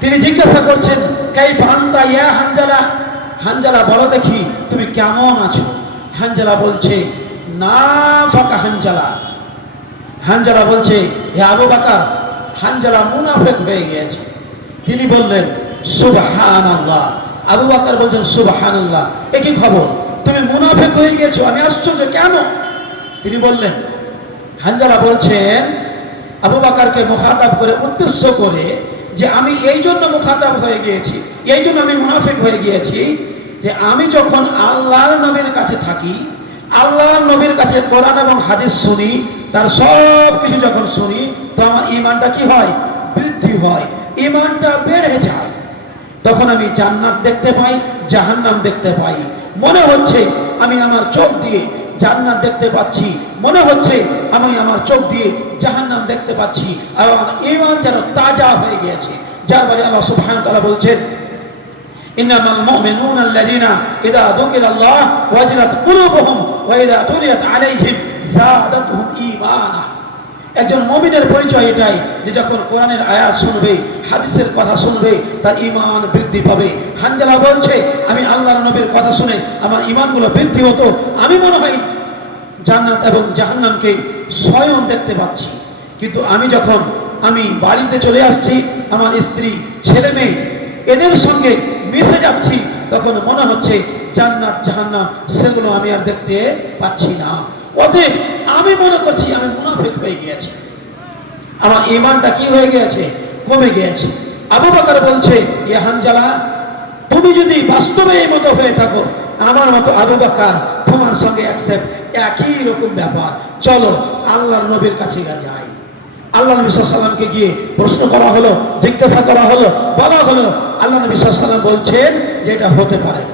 তিনি জিজ্ঞাসা করছেন, কাইফা আনতা ইয়া হানজালা, হানজালা বলো দেখি তুমি কেমন আছো? হানজালা বলছে, নাফাকা হানজালা। হানজালা বলছে, হে আবু বকর, হানজালা মুনাফিক হয়ে গিয়েছে। তিনি বললেন, সুবহানাল্লাহ, আবু বকর বলছেন সুবহানাল্লাহ, এ কি খবর, তুমি মুনাফিক হয়ে গেছো, আমি আশ্চর্য, কেন? তিনি বললেন, হানজালা বলছেন আবু বকরকে মুখাতাব করে, উদ্দেশ্য করে, যে আমি এই জন্য মুখাতাব হয়ে গিয়েছি, এই জন্য আমি মুনাফিক হয়ে গিয়েছি, যে আমি যখন আল্লাহর নবীর কাছে থাকি, আল্লাহর নবীর কাছে কোরআন এবং হাদিস শুনি, তার সব কিছু যখন শুনি, তো আমার ঈমানটা কি হয়? বৃদ্ধি হয়, ঈমানটা বেড়ে যায়। তখন আমি জান্নাত দেখতে পাই, জাহান্নাম দেখতে পাই। মনে হচ্ছে আমি আমার চোখ দিয়ে জান্নাত দেখতে পাচ্ছি, মনে হচ্ছে আমি আমার চোখ দিয়ে জাহান্নাম দেখতে পাচ্ছি, আর আমার ঈমান যেন তাজা হয়ে গিয়েছে। যার ফলে আল্লাহ সুবহানাহু ওয়া তাআলা বলছেন, ইন্নামাল মুমিনুনা আল্লাযীনা ইযা যুকিরাল্লাহ ওয়াজিলাত কুলুবুহুম ওয়া ইযা তুলিয়াত আলাইহিম যাদাতুহুম ঈমানা। একজন মুমিনের পরিচয় এটাই, যে যখন কোরআনের আয়াত শুনবে, হাদিসের কথা শুনবে, তার ঈমান বৃদ্ধি পাবে। হানজালা বলছে, আমি আল্লাহর নবীর কথা শুনে আমার ঈমানগুলো বৃদ্ধি হতো, আমি মনে হয় জান্নাত এবং জাহান্নামকে স্বয়ং দেখতে পাচ্ছি। কিন্তু আমি বাড়িতে চলে আসছি, আমার স্ত্রী, ছেলে মেয়ে, এদের সঙ্গে মিশে যাচ্ছি, তখন মনে হচ্ছে জান্নাত জাহান্নাম সেগুলো আমি আর দেখতে পাচ্ছি না। অতএব আমি মনে করছি আমি মুনাফিক হয়ে গিয়েছি, আমার ঈমানটা কি হয়ে গিয়েছে? কমে গিয়েছে। আবু বকর বলছে, এ হানজালা, তুমি যদি বাস্তবে এই মতো হয়ে থাকো, আমার মতো আবু বকর তোমার সঙ্গে একই রকম ব্যাপার, চলো আল্লাহর নবীর কাছে যাই। আল্লাহ নবী সাল্লাল্লাহু আলাইহি ওয়াসাল্লামকে গিয়ে প্রশ্ন করা হলো, জিজ্ঞাসা করা হলো, বলা হলো, আল্লাহ নবী সাল্লাল্লাহু আলাইহি ওয়াসাল্লাম বলছেন যে এটা হতে পারে।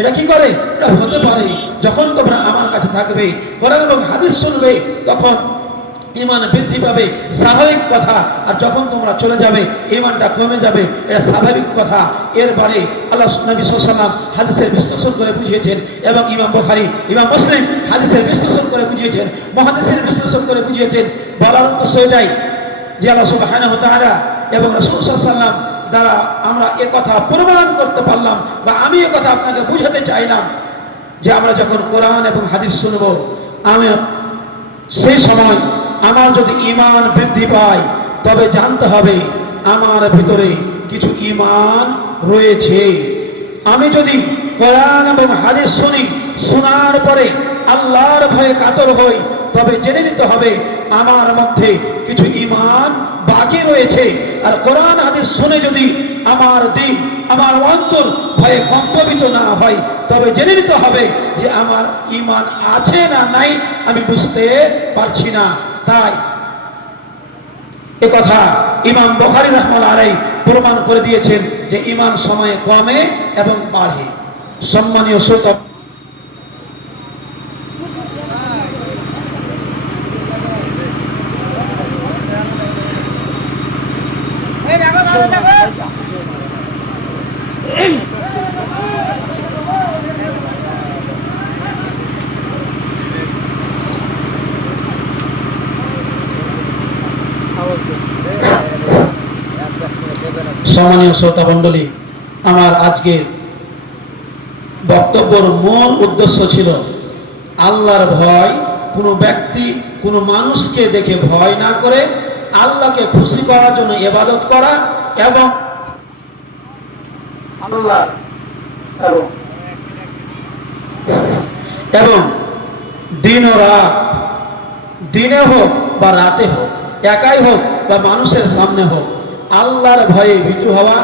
এটা কি করে? এটা হতে পারে, যখন তোমরা আমার কাছে থাকবে, কোরআন এবং হাদিস শুনবে, তখন ঈমান বৃদ্ধি পাবে, স্বাভাবিক কথা। আর যখন তোমরা চলে যাবে, ঈমানটা কমে যাবে, এটা স্বাভাবিক কথা। এরপরে আল্লাহ নবী সাল্লাল্লাহু আলাইহি ওয়াসাল্লাম হাদিসের বিশ্লেষণ করে বুঝিয়েছেন, এবং ইমাম বুখারী, ইমাম মুসলিম হাদিসের বিশ্লেষণ করে বুঝিয়েছেন, মুহাদ্দিসের বিশ্লেষণ করে বুঝিয়েছেন। বলার উদ্দেশ্য এটাই যে আল্লাহ সুবহানাহু ওয়া তাআলা এবং রাসূল সাল্লাল্লাহু আলাইহি ওয়াসাল্লাম দ্বারা আমরা কথা প্রমাণ করতে পারলাম, বা আমি কথা আপনাকে বুঝাতে চাইলাম, যে আমরা যখন কোরআন এবং হাদিস শুনব, আমি সেই সময় আমার যদি ঈমান বৃদ্ধি পায়, তবে জানতে হবে আমার ভিতরে কিছু ঈমান রয়েছে। আমি যদি কোরআন এবং হাদিস শুনি, শোনার পরে আল্লাহর ভয়ে কাতর হই, তবে জেনে নিতে হবে আমার মধ্যে কিছু ঈমান বাকি রয়েছে। আর কোরআন হাদিস শুনে যদি আমার দিল, আমার অন্তর ভয়ে কম্পিত না হয়, তবে জেনে নিতে হবে যে আমার ঈমান আছে না নাই আমি বুঝতে পারছি না। তাই একথা ইমাম বুখারী রাহমাতুল্লাহি আলাইহি প্রমাণ করে দিয়েছেন যে ঈমান সময়ে কমে এবং বাড়ে। সম্মানীয় শ্রোতা, সম্মানীয় শ্রোতা মণ্ডলী, আমার আজকের বক্তব্যের মূল উদ্দেশ্য ছিল আল্লাহর ভয়। কোনো ব্যক্তি, কোনো মানুষকে দেখে ভয় না করে আল্লাহকে খুশি করার জন্য ইবাদত করা, এবং আল্লাহ এবং দিন ও রাত, দিনে হোক বা রাতে হোক, একাই হোক বা মানুষের সামনে হোক, আল্লাহর ভয়ে ভীতু হওয়া,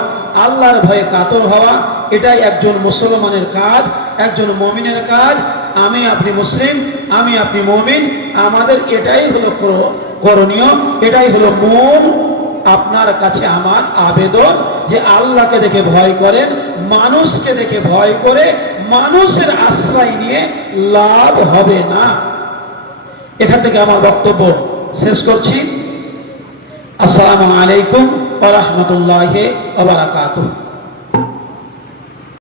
আল্লাহর ভয়ে কাতর হওয়া, এটাই একজন মুসলমানের কাজ, একজন মুমিনের কাজ। আমি আপনি মুসলিম, আমি আপনি মুমিন, আমাদের এটাই হলো করণীয়, এটাই হলো মূল। আপনার কাছে আমার আবেদন যে আল্লাহকে দেখে ভয় করেন, মানুষকে দেখে ভয় করে মানুষের আশ্রয় নিয়ে লাভ হবে না। এখান থেকে আমার বক্তব্য শেষ করছি। আসসালামু আলাইকুম ওয়া রাহমাতুল্লাহি ওয়া বারাকাতুহু।